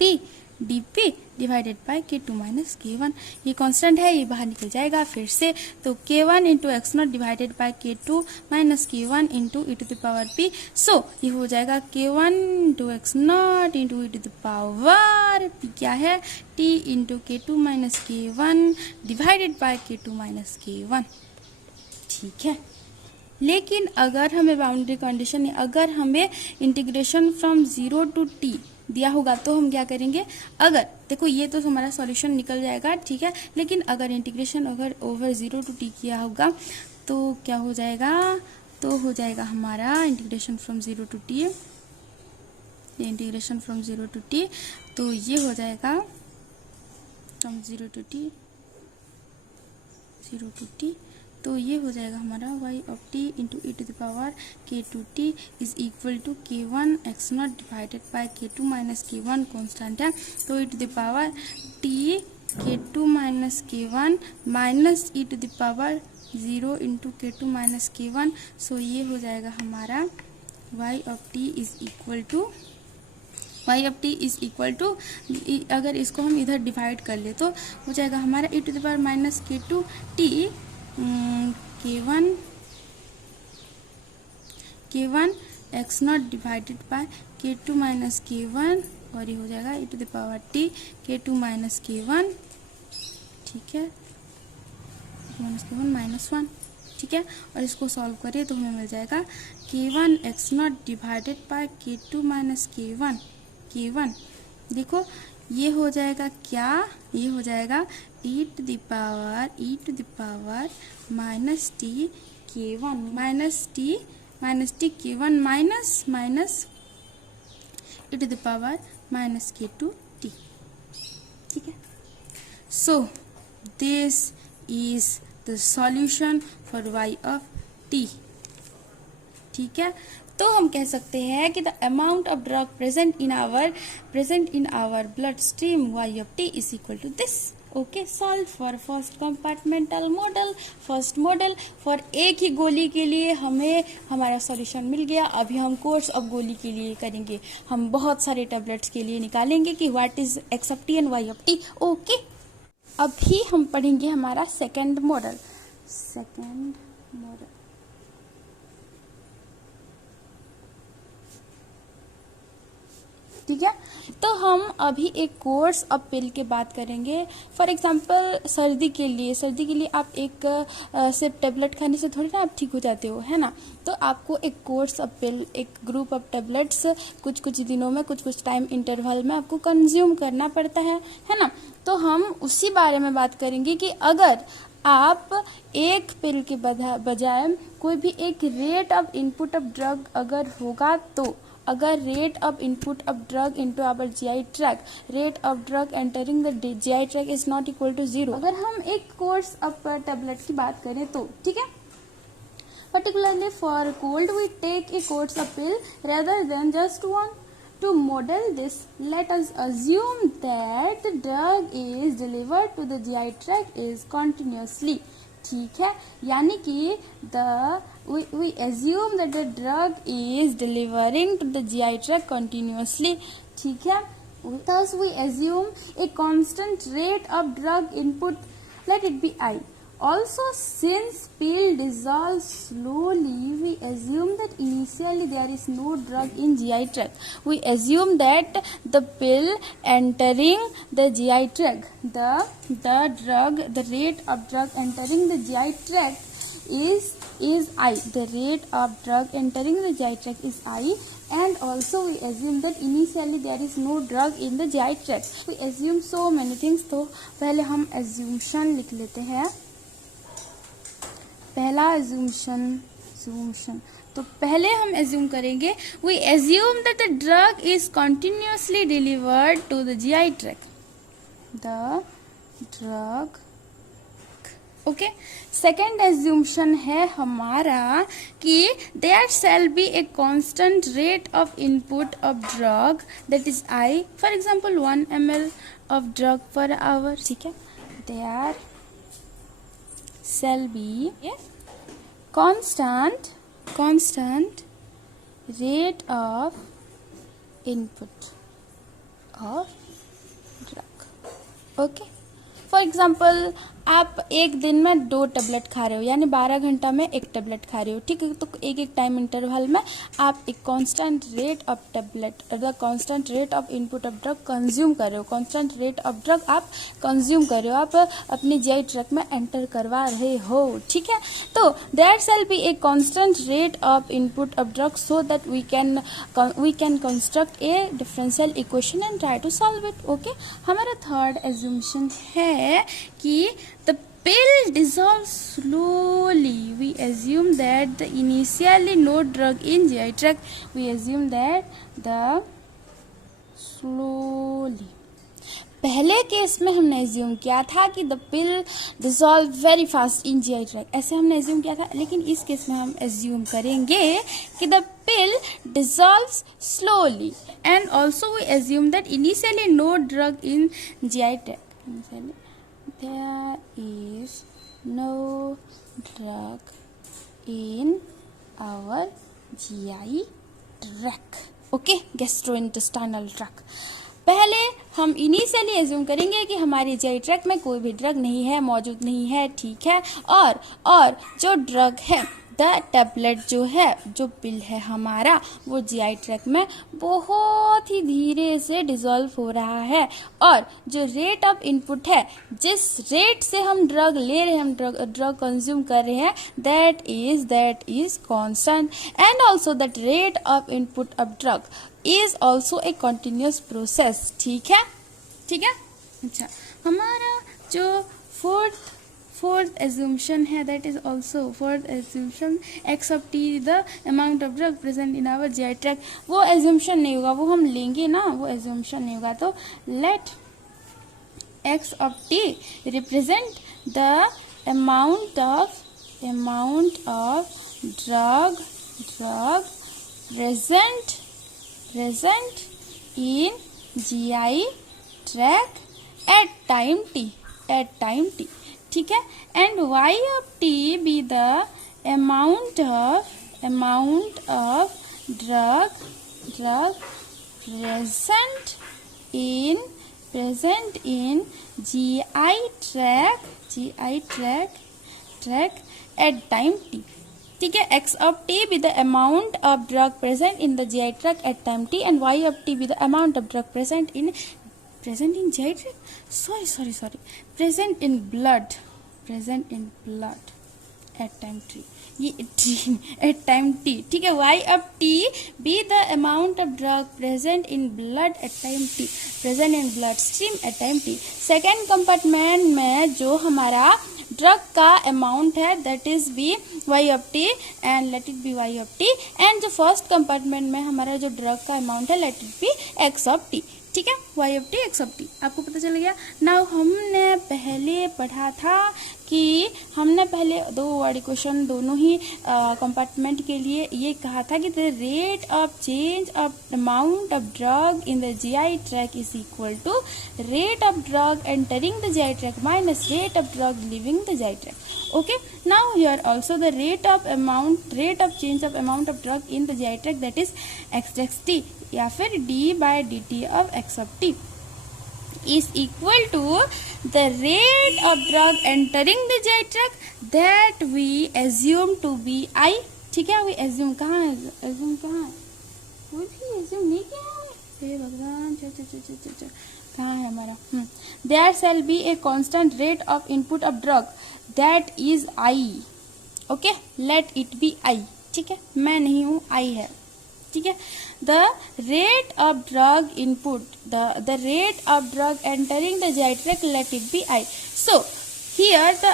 t dp divided by k2 minus k1। ये कांस्टेंट है, ये बाहर निकल जाएगा फिर से, तो k1 into x not divided by k2 minus k1 into e to the power p। So ये हो जाएगा k1 into x not into e to the power p क्या है t into k2 minus k1 divided by k2 minus k1, ठीक है। लेकिन अगर हमें बाउंड्री कंडीशन, अगर हमें इंटीग्रेशन फ्रॉम 0 टू t दिया होगा तो हम क्या करेंगे, अगर देखो ये तो हमारा सॉल्यूशन निकल जाएगा, ठीक है। लेकिन अगर इंटीग्रेशन अगर ओवर 0 टू t किया होगा तो क्या हो जाएगा, तो हो जाएगा हमारा integration from 0 to t, integration from 0 to t, तो ये हो जाएगा from 0 to t, 0 to t, तो ये हो जाएगा हमारा y of t into e to the power k2t is equal to k1 x not divided by k2 minus k1 constant है, तो e to the power t k2 minus k1 minus e to the power 0 into k2 minus k1। So ये हो जाएगा हमारा y of t is equal to, y of t is equal to, अगर इसको हम इधर डिवाइड कर ले तो हो जाएगा हमारा e to the power minus k2t k1 x not divided by k2 minus k1, और ये हो जाएगा e to the power t k2 minus k1, ठीक है, माइनस k1 माइनस 1, ठीक है। और इसको सॉल्व करिए तो हमें मिल जाएगा k1 x not divided by k2 minus k1, k1 देखो ये हो जाएगा क्या, ये हो जाएगा e to the power minus t k1 minus t k1 minus e to the power minus k2t, ठीक है। So this is the solution for y of t, ठीक है। तो हम कह सकते हैं कि the amount of drug present in our blood stream y of t is equal to this. Okay, solve for first compartmental model, first model for एक ही गोली के लिए हमें हमारा सॉल्यूशन मिल गया। अभी हम कोर्स ऑफ गोली के लिए करेंगे, हम बहुत सारे टैबलेट्स के लिए निकालेंगे कि what is x of t and y of t। Okay, अभी हम पढ़ेंगे हमारा सेकंड मॉडल, ठीक है। तो हम अभी एक कोर्स ऑफ पिल की बात करेंगे। फॉर एग्जांपल सर्दी के लिए आप एक सिर्फ टेबलेट खाने से थोड़ी ना आप ठीक हो जाते हो, है ना। तो आपको एक कोर्स ऑफ पिल, एक ग्रुप ऑफ टेबलेट्स कुछ दिनों में कुछ टाइम इंटरवल में आपको कंज्यूम करना पड़ता है ना। तो हम उसी बारे में बात करेंगे कि अगर आप एक पिल के बजाय कोई भी एक rate of input of drug अगर होगा, तो अगर rate of input of drug into our GI tract, rate of drug entering the GI tract is not equal to 0, अगर हम एक कोर्स ऑफ टेबलेट की बात करें तो, ठीक है। Particularly for cold we take a course of pill rather than just one. To model this, let us assume that the drug is delivered to the GI tract is continuously, ठीक है। यानी कि we assume that the drug is delivering to the GI tract continuously, ठीक है। Thus we assume a constant rate of drug input, let it be I. Also, since pill dissolves slowly, we assume that initially there is no drug in GI tract. We assume that the pill entering the GI tract, the rate of drug entering the GI tract is I. The rate of drug entering the GI tract is I. And also we assume that initially there is no drug in the GI tract. We assume so many things. तो पहले हम assumption लिख लेते हैं। पहला assumption, तो पहले हम assume करेंगे, we assume that the drug is continuously delivered to the GI tract. The drug okay. Second assumption है हमारा कि there shall be a constant rate of input of drug that is I, for example 1 ml of drug per hour, ठीक है। There shall be a constant rate of input of drug, okay. For example आप एक दिन में 2 tablet खा रहे हो, यानी 12 घंटा में 1 टेबलेट खा रहे हो, ठीक है। तो एक टाइम इंटरवल में आप एक constant rate of tablet, the constant rate of input of drug consume कर रहे हो, कांस्टेंट रेट ऑफ ड्रग आप कंज्यूम कर रहे हो, आप अपनी जीआई ट्रैक्ट में एंटर करवा रहे हो, ठीक है। तो there shall be a constant rate of input of drug so that we can construct a differential equation and try to solve it, okay. हमारा थर्ड एज्यूम्शन है कि the pill dissolves slowly. We assume that the initially no drug in GI tract. We assume that the slowly. पहले case में हमने assume किया था कि the pill dissolve very fast in GI tract, ऐसे हमने एज्यूम किया था। लेकिन इस केस में हम एज्यूम करेंगे कि the pill dissolves slowly and also we assume that initially no drug in GI tract, there is no drug in our GI tract, okay, gastrointestinal tract। पहले हम इनिशियली एज्यूम करेंगे कि हमारे जीआई ट्रैक्ट में कोई भी ड्रग नहीं है, मौजूद नहीं है, ठीक है। और जो ड्रग है, द टेबलेट जो है, जो पिल है हमारा, वो जीआई ट्रैक्ट में बहुत ही धीरे से डिसॉल्व हो रहा है। और जो रेट ऑफ इनपुट है, जिस रेट से हम ड्रग ले रहे हैं, हम ड्रग कंज्यूम कर रहे हैं, that is constant and also that rate of input of drug is also a continuous process, ठीक है। अच्छा, हमारा जो फोर्थ assumption है, that is also fourth assumption, x of t the amount of drug present in our GI tract। वो assumption नहीं होगा, वो हम लेंगे ना, वो assumption नहीं होगा। तो let x of t represent the amount of drug present in GI tract at time t, ठीक है। And y of t be the amount of drug present in GI tract at time t, ठीक है। x of t be the amount of drug present in the GI tract at time t and y of t be the amount of drug present in GI tract, sorry, present in blood at time t, ये at time t, ठीक है। y of t be the amount of drug present in blood at time t, present in blood stream at time t। Second compartment में जो हमारा drug का amount है, that is be y of t and let it be y of t, and जो first compartment में हमारा जो drug का अमाउंट है, let it be x of t, ठीक है। y of t, x of t, आपको पता चल गया। नाउ हमने पहले पढ़ा था कि हमने पहले 2 वर्ड इक्वेशन दोनों ही कंपार्टमेंट के लिए ये कहा था कि the rate of change of amount of drug in the GI tract is equal to rate of drug entering the GI tract minus rate of drug leaving the GI tract, okay. Now here also the rate of change of amount of drug in the GI tract, that is x या फिर d/dt of x of t is equal to the rate of drug entering the GI tract that we assume to be I, ठीक है। we assume कहाँ है, कोई भी assume नहीं किया है, हे भगवान, चल कहाँ है हमारा, there shall be a constant rate of input of drug that is I, okay, let it be I, ठीक है। मैं नहीं हूँ, I है, ठीक है। the rate of drug input, the rate of drug entering the GI tract, let it be I। so here the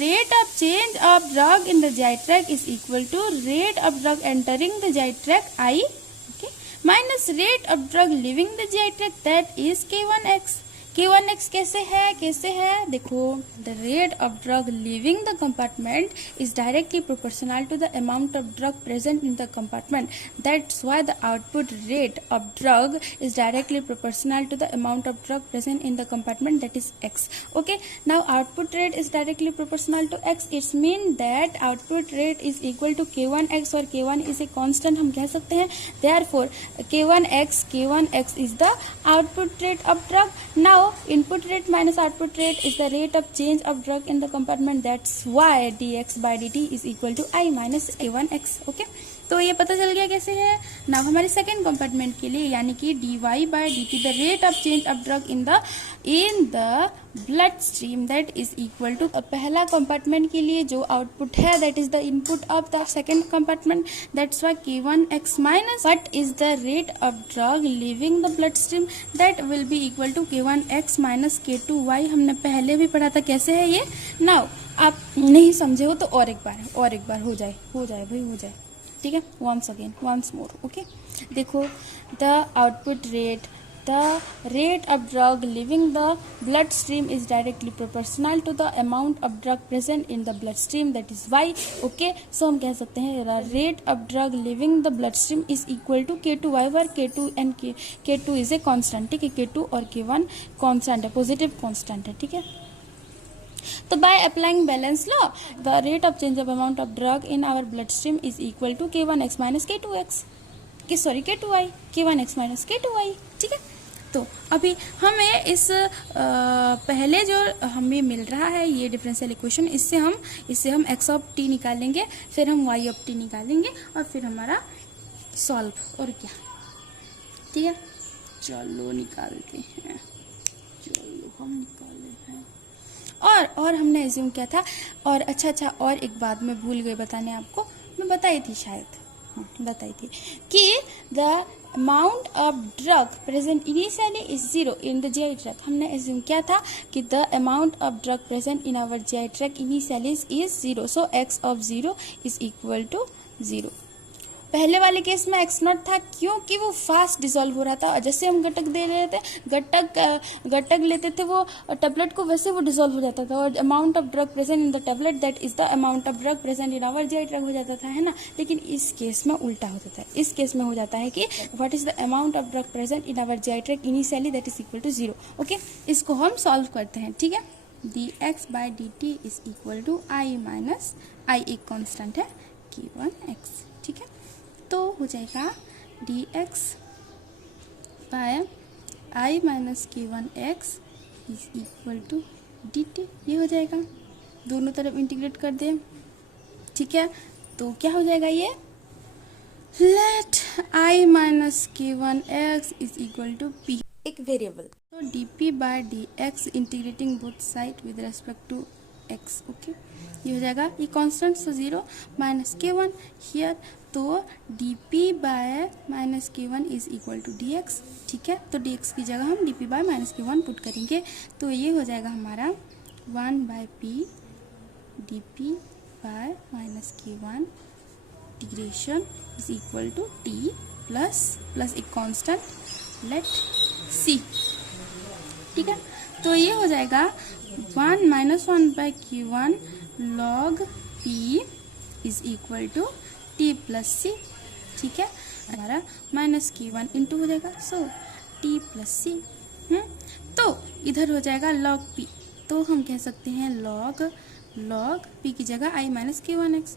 rate of change of drug in the GI tract is equal to rate of drug entering the GI tract I, okay, minus rate of drug leaving the GI tract, that is K1X, K1x कैसे है देखो, the rate of drug leaving the compartment is directly proportional to the amount of drug present in the compartment, that's why the output rate of drug is directly proportional to the amount of drug present in the compartment, that is x. Okay, now output rate is directly proportional to x. It's mean that output rate is equal to K1x, और K1 is a constant हम कह सकते हैं. Therefore K1x is the output rate of drug. Now input rate minus output rate is the rate of change of drug in the compartment. That's why dx by dt is equal to I minus K1x. Okay, तो ये पता चल गया कैसे है. Now हमारे second compartment के लिए यानी कि dy by dt the rate of change of drug in the blood stream that is equal to पहला कंपार्टमेंट के लिए जो आउटपुट है that is the input of the second compartment, that's why K1x minus what is the rate of drug leaving the blood stream, that will be equal to K1x minus K2y. हमने पहले भी पढ़ा था कैसे है ये. Now आप नहीं समझे हो तो और एक बार हो जाए भाई हो जाए. ठीक है, once more. ओके, देखो the output rate, the rate of drug leaving the blood stream is directly proportional to the amount of drug present in the blood stream, that is y. Okay, so हम कह सकते हैं the rate of drug leaving the blood stream is equal to K2y, where K2 and K2 is a constant. ठीक है, K2 और K1 constant है, positive constant है. ठीक है, तो by applying balance law the rate of change of amount of drug in our blood stream is equal to K1x minus K2x, K2y, K1x minus K2y. ठीक है, तो अभी हमें इस पहले जो हमें मिल रहा है ये डिफरेंशियल इक्वेशन, इससे हम x ऑफ t निकालेंगे, फिर हम y ऑफ t निकालेंगे और फिर हमारा सॉल्व. और क्या, ठीक है, चलो निकालते हैं, चलो हम निकाले हैं. और हमने एज्यूम किया था. और अच्छा और एक बात मैं भूल गई बताने आपको, मैं बताई थी शायद, बताई थी कि the amount of drug present initially is 0 in the GI track. हमने एज्यूम किया था कि the amount of drug present in our GI track initially is 0, so x of 0 is equal to 0. पहले वाले केस में x नॉट था क्योंकि वो फास्ट डिसॉल्व हो रहा था, और जैसे हम घटक दे रहे थे, घटक लेते थे वो टेबलेट को, वैसे वो डिसॉल्व हो जाता था. और amount of drug present in the tablet that is the amount of drug present in our GI track हो जाता था, है ना. लेकिन इस केस में उल्टा होता था. इस केस में हो जाता है कि what is the amount of drug present in our GI track initially that is equal to 0. Okay, इसको हम सॉल्व करते हैं. ठीक है, dx by dt is equal to I minus I एक कॉन्स्टेंट है K1x. ठीक है, तो हो जाएगा dx by I minus K1x is equal to dt. ये हो जाएगा, दोनों तरफ इंटीग्रेट कर दें. ठीक है, तो क्या हो जाएगा ये, let I minus K1x is equal to p, एक वेरिएबल. तो dp by dx integrating both side with respect to x. Okay, ये हो जाएगा, ये constant so 0 minus K1 here, तो dp by minus K1 is equal to dx. ठीक है, तो dx की जगह हम dp by minus K1 put करेंगे, तो ये हो जाएगा हमारा 1 by p dp by minus K1 integration is equal to t plus एक कांस्टेंट लेट c. ठीक है, तो ये हो जाएगा 1 minus 1 by Q1 log p is equal to t plus c. ठीक है, हमारा माइनस K1 इंटू हो जाएगा, सो t प्लस सी. तो इधर हो जाएगा log p, तो हम कह सकते हैं log p की जगह I minus K1x,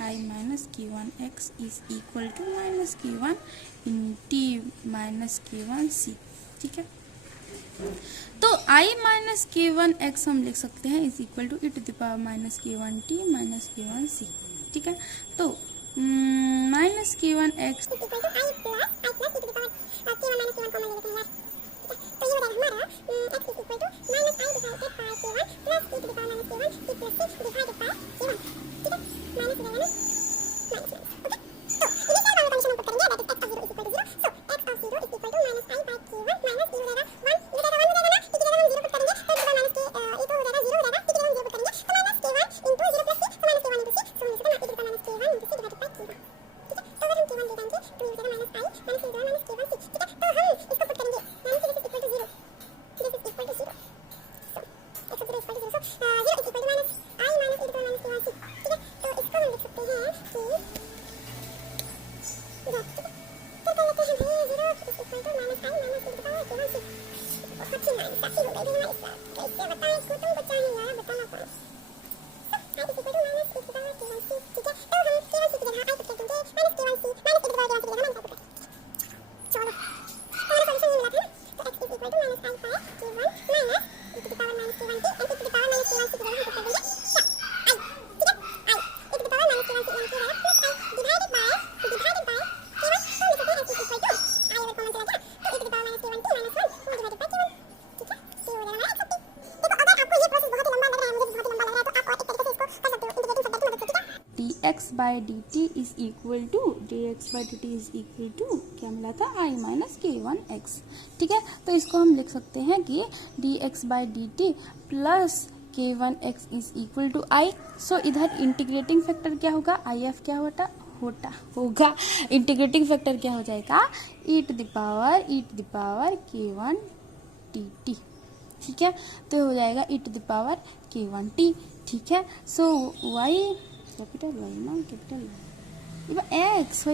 I minus K1x is equal to minus K1 in t minus K1c. ठीक है, तो I माइनस K1x हम लिख सकते हैं is equal to e⁻ minus K1t minus K1c. ठीक है, तो minus K1x d x by d t is equal to क्या मिला था, I minus k one x. ठीक है, तो इसको हम लिख सकते हैं कि d x by d t plus k one x is equal to I. So इधर इंटीग्रेटिंग फैक्टर क्या होगा, आई एफ क्या होगा इंटीग्रेटिंग फैक्टर क्या हो जाएगा, e to the power k one t t. ठीक है, तो हो जाएगा e to the power k one t. ठीक है, सो वाई कैपिटल वाई ना capital x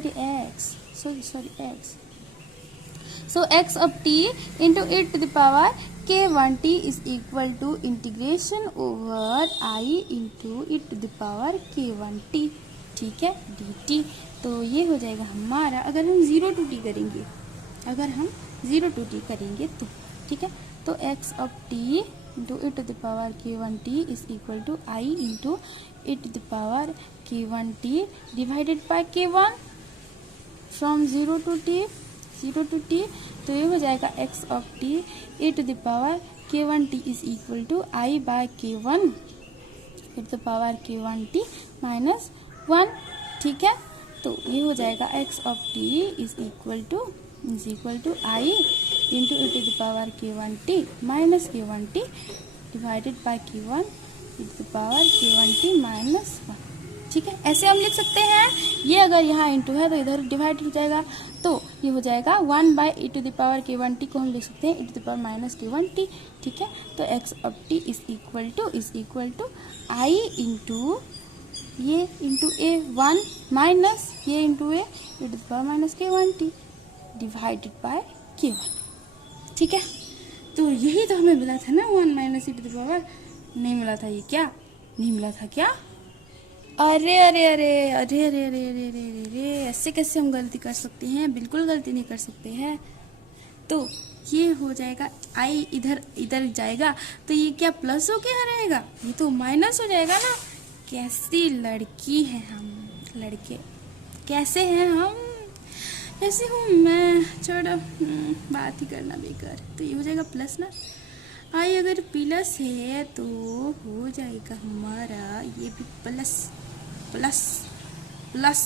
so x of t into e to the power k one t is equal to integration over I into e to the power k one t. ठीक है, D T. तो ये हो जाएगा हमारा, अगर हम 0 to t करेंगे तो ठीक है, तो x of t into e to the power k one t is equal to I into e to the power k one t divided by k one from 0 to t। तो ये हो जाएगा x of t e to the power k one t is equal to I by k one e to the power k one t minus 1। ठीक है, तो ये हो जाएगा x of t is equal to I into e to the power k one t minus k one t divided by k one e to the power k one t minus 1। ठीक है, ऐसे हम लिख सकते हैं। ये अगर यहाँ इंटू है तो इधर डिवाइड हो जाएगा, तो ये हो जाएगा 1 by e to the power k one t को हम लिख सकते हैं e to the power minus k one t. ठीक है, तो x of t is equal to I into ये इंटू ए 1 माइनस ये into a e to the power minus k one t divided by k one. ठीक है, तो यही तो हमें मिला था ना 1 minus e to the power, नहीं मिला था, ये क्या नहीं मिला था क्या, अरे अरे अरे अरे अरे अरे अरे अरे अरे ऐसे कैसे हम गलती कर सकते हैं, बिल्कुल गलती नहीं कर सकते हैं। तो ये हो जाएगा आई इधर जाएगा, तो ये क्या प्लस हो क्या रहेगा, ये तो माइनस हो जाएगा ना। कैसी लड़की है हम, लड़के कैसे हैं हम, ऐसे हूँ मैं, छोड़ो बात ही करना बेकार। तो ये हो जाएगा प्लस ना, आई अगर प्लस है तो हो जाएगा हमारा ये भी प्लस प्लस प्लस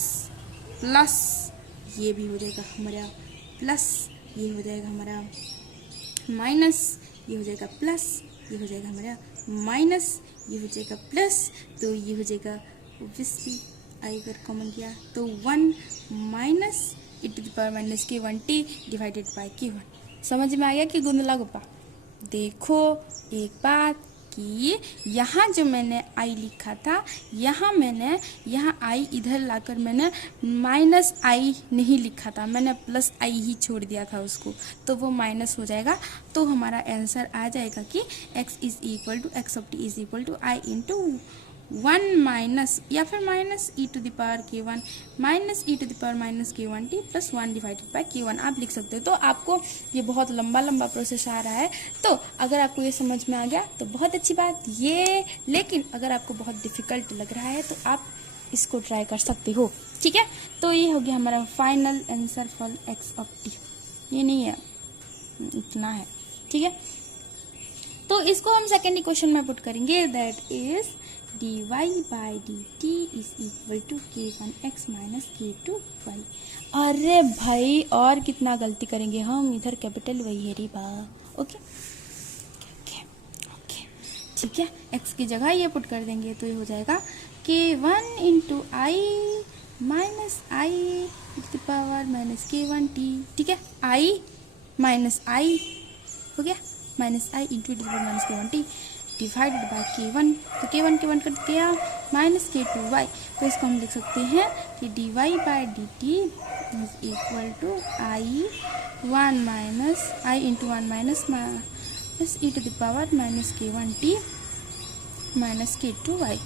प्लस, ये भी हो जाएगा हमारा प्लस, ये हो जाएगा हमारा माइनस, ये हो जाएगा प्लस, ये हो जाएगा हमारा माइनस, ये हो जाएगा प्लस, तो ये हो जाएगा ऑब्वियसली आई अगर कॉमन किया तो 1 minus e to the power minus k one t divided by k one. समझ में आ गया कि गुंदला गुप्पा। देखो एक बात कि यहाँ जो मैंने आई लिखा था, यहाँ आई इधर लाकर मैंने माइनस आई नहीं लिखा था, मैंने प्लस आई ही छोड़ दिया था उसको, तो वो माइनस हो जाएगा। तो हमारा आंसर आ जाएगा कि x is equal to x of t is equal to I into 1 minus या फिर minus e to the power k one minus e to the power minus k one t plus 1 divided by k one आप लिख सकते हो। तो आपको ये बहुत लंबा प्रोसेस आ रहा है, तो अगर आपको ये समझ में आ गया तो बहुत अच्छी बात ये, लेकिन अगर आपको बहुत डिफिकल्ट लग रहा है तो आप इसको ट्राई कर सकते हो। ठीक है, तो ये हो गया हमारा final answer for x of T, ये नहीं है इतना है। ठीक है, तो इसको हम सेकेंड इक्वेशन में पुट करेंगे, that is dy by dt is equal to k1x minus k2y। अरे भाई और कितना गलती करेंगे हम, इधर कैपिटल वही है रे बा। ओके ओके ठीक है, x की जगह ये पुट कर देंगे तो ये हो जाएगा k1 into I minus I to the power minus k1t। ठीक है, i माइनस आई हो गया minus I into the power minus k1t divided by k1, तो k1 कट गया माइनस k2y। तो इसको हम लिख सकते हैं कि dy by dt is equal to I 1 minus I into 1 minus e to the power minus k1t minus k2y।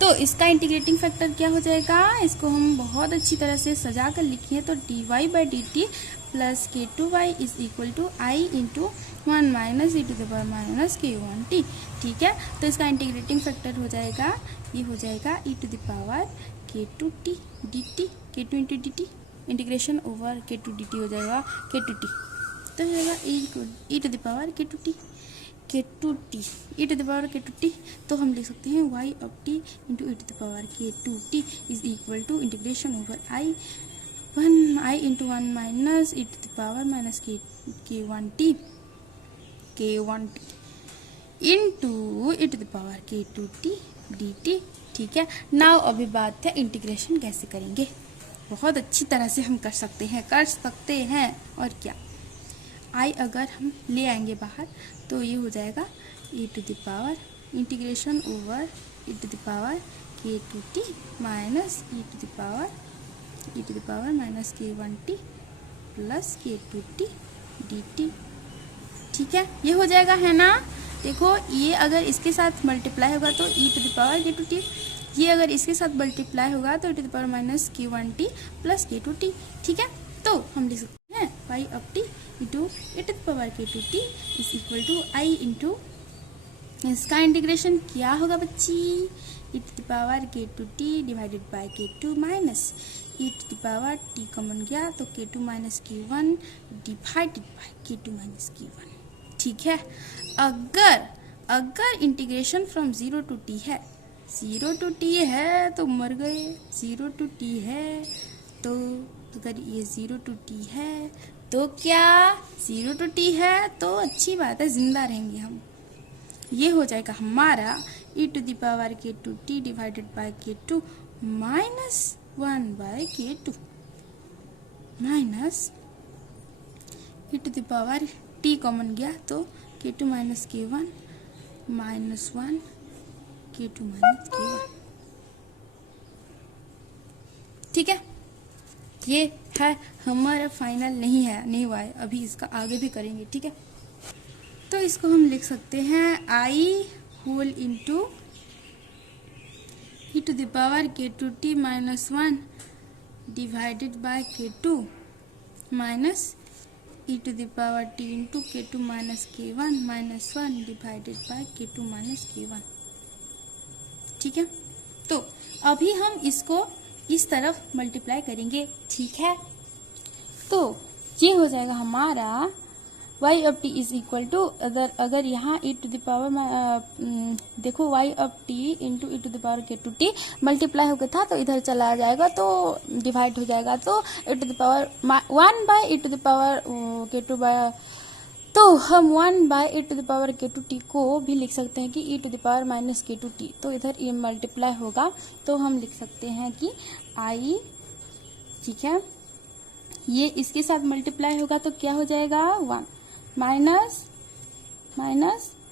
तो इसका इंटीग्रेटिंग फैक्टर क्या हो जाएगा, इसको हम बहुत अच्छी तरह से सजा कर लिखिए तो dy by dt plus k2y is equal to I into 1 minus e to the power minus k1t। ठीक है, तो इसका इंटीग्रेटिंग फैक्टर हो जाएगा, ये हो जाएगा e to the power k2t dt, k2 into dt integration over k2 dt हो जाएगा k2t, तो हो जाएगा e to the power k2t k two t e to the power k two t, तो हम लिख सकते हैं y of t into e to the power k two t is equal to integration over I into one minus e to the power minus k one t into e to the power k two t d t. ठीक है, now अभी बात है integration कैसे करेंगे। बहुत अच्छी तरह से हम कर सकते हैं और क्या, आई अगर हम ले आएंगे बाहर तो ये हो जाएगा e to the power integration over e to the power k two t minus e to the power minus k one t plus k two t d t. ठीक है, ये हो जाएगा, है ना। देखो ये अगर इसके साथ मल्टीप्लाई होगा तो e to the power k two t, ये अगर इसके साथ मल्टीप्लाई होगा तो e to the power minus k one t plus k two t. ठीक है, तो हम लिख सकते हैं y of t into e to the power k two t is equal to I into, इसका इंटीग्रेशन क्या होगा बच्ची, e to the power k two t divided by k two minus e to the power t common गया तो k two minus k one divided by k two minus k one. ठीक है, अगर integration from zero to t है, zero to t है तो मर गए, जीरो टू टी है तो अगर ये जीरो टू टी है तो क्या, जीरो टू टी है तो अच्छी बात है, जिंदा रहेंगे हम। ये हो जाएगा हमारा e to the power k two t divided by k two minus one by k two minus e to the power t common गया तो k two minus k one minus one k two minus k one. ठीक है, ये है हमारा final, नहीं हुआ है अभी, इसका आगे भी करेंगे। ठीक है, तो इसको हम लिख सकते हैं I whole into e to the power k two t minus one divided by k two minus e to the power t into k two minus k one minus one divided by k two minus k one. ठीक है, तो अभी हम इसको इस तरफ multiply करेंगे। ठीक है, तो ये हो जाएगा हमारा y of t is equal to, अगर यहाँ e टू द पावर देखो y of t into e to the power k two t multiply हो गया था तो इधर चला जाएगा तो डिवाइड हो जाएगा, तो e to the power one by e to the power k two by, तो हम one by e to the power k two t को भी लिख सकते हैं कि e to the power minus k two t, तो इधर ये मल्टीप्लाई होगा तो हम लिख सकते हैं कि i, ठीक है, ये इसके साथ मल्टीप्लाई होगा तो क्या हो जाएगा, one minus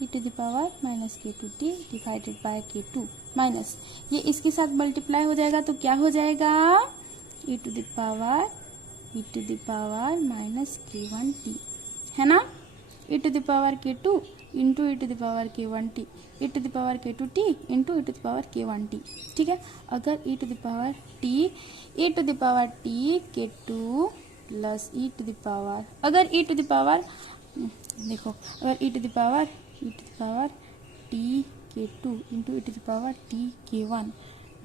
e to the power minus k two t divided by k two minus, ये इसके साथ मल्टीप्लाई हो जाएगा तो क्या हो जाएगा, e to the power minus k one t, है ना, e to the power k two into e to the power k one t, e to the power k two t into e to the power k one t. ठीक है, अगर e to the power t k two plus e to the power, अगर e to the power देखो, अगर e to the power t k two into e to the power t k one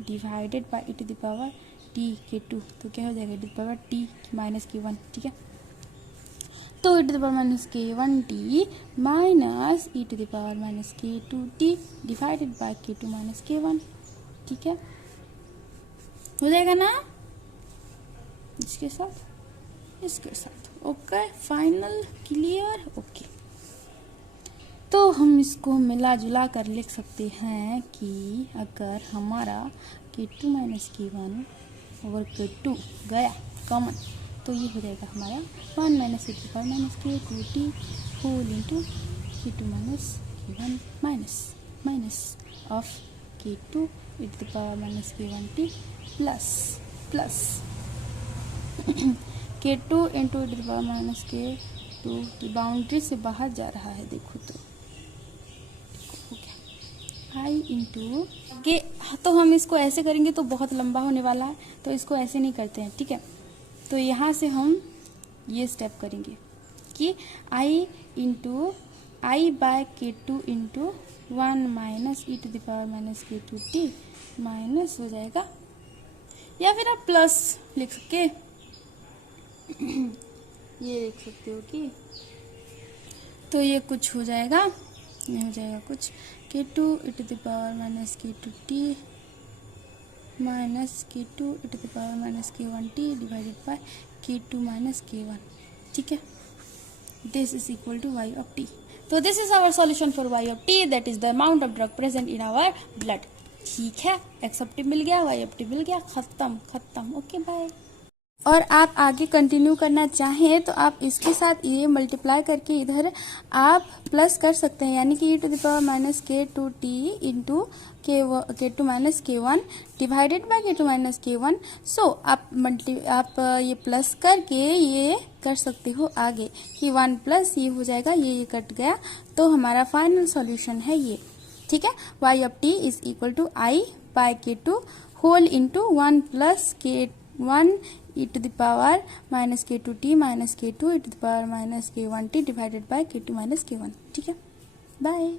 divided by e to the power t k two, तो क्या हो जाएगा, e to the power t minus k one. ठीक है, तो e to the power minus k one t minus e to the power minus k two t divided by k two minus k one. ठीक है, हो जाएगा ना, इसके साथ ओके, फाइनल क्लियर। ओके, तो हम इसको मिला जुला कर लिख सकते हैं कि अगर हमारा k two minus k one over k two गया कॉमन तो ये हो जाएगा हमारा one minus e to power minus k two t whole into k two minus k one minus of k two e to power minus k one t plus k two into e to power minus k two की boundary से बाहर जा रहा है, देखो तो आई into के, तो हम इसको ऐसे करेंगे तो बहुत लंबा होने वाला है, तो इसको ऐसे नहीं करते हैं। ठीक है, तो यहाँ से हम ये स्टेप करेंगे कि I into I by k two into one minus e to the power minus k two t minus हो जाएगा, या फिर आप प्लस लिख सके ये लिख सकते हो कि, तो ये कुछ हो जाएगा ये हो जाएगा कुछ k2 e to the power minus k2 t माइनस k2 e to the power minus k1t divided by k2 minus k1. ठीक है, this is equal to y of t. तो this is our solution for y of t, that is the amount of drug present in our blood. ठीक है, acceptive मिल गया, y of t मिल गया, खत्म. Okay bye. और आप आगे कंटिन्यू करना चाहें तो आप इसके साथ ये मल्टीप्लाई करके इधर आप प्लस कर सकते हैं, यानी कि e to the power minus k2t into k2 minus k1 divided by k2 minus k1. So आप ये प्लस करके ये कर सकते हो आगे कि 1 प्लस ये हो जाएगा, ये कट गया, तो हमारा फाइनल सॉल्यूशन है ये. ठीक है, y of t is equal to I by k2 whole into 1 plus k1 e to the power minus k2t minus k2 e to the power minus k1t divided by k2 minus k1. ठीक है, bye.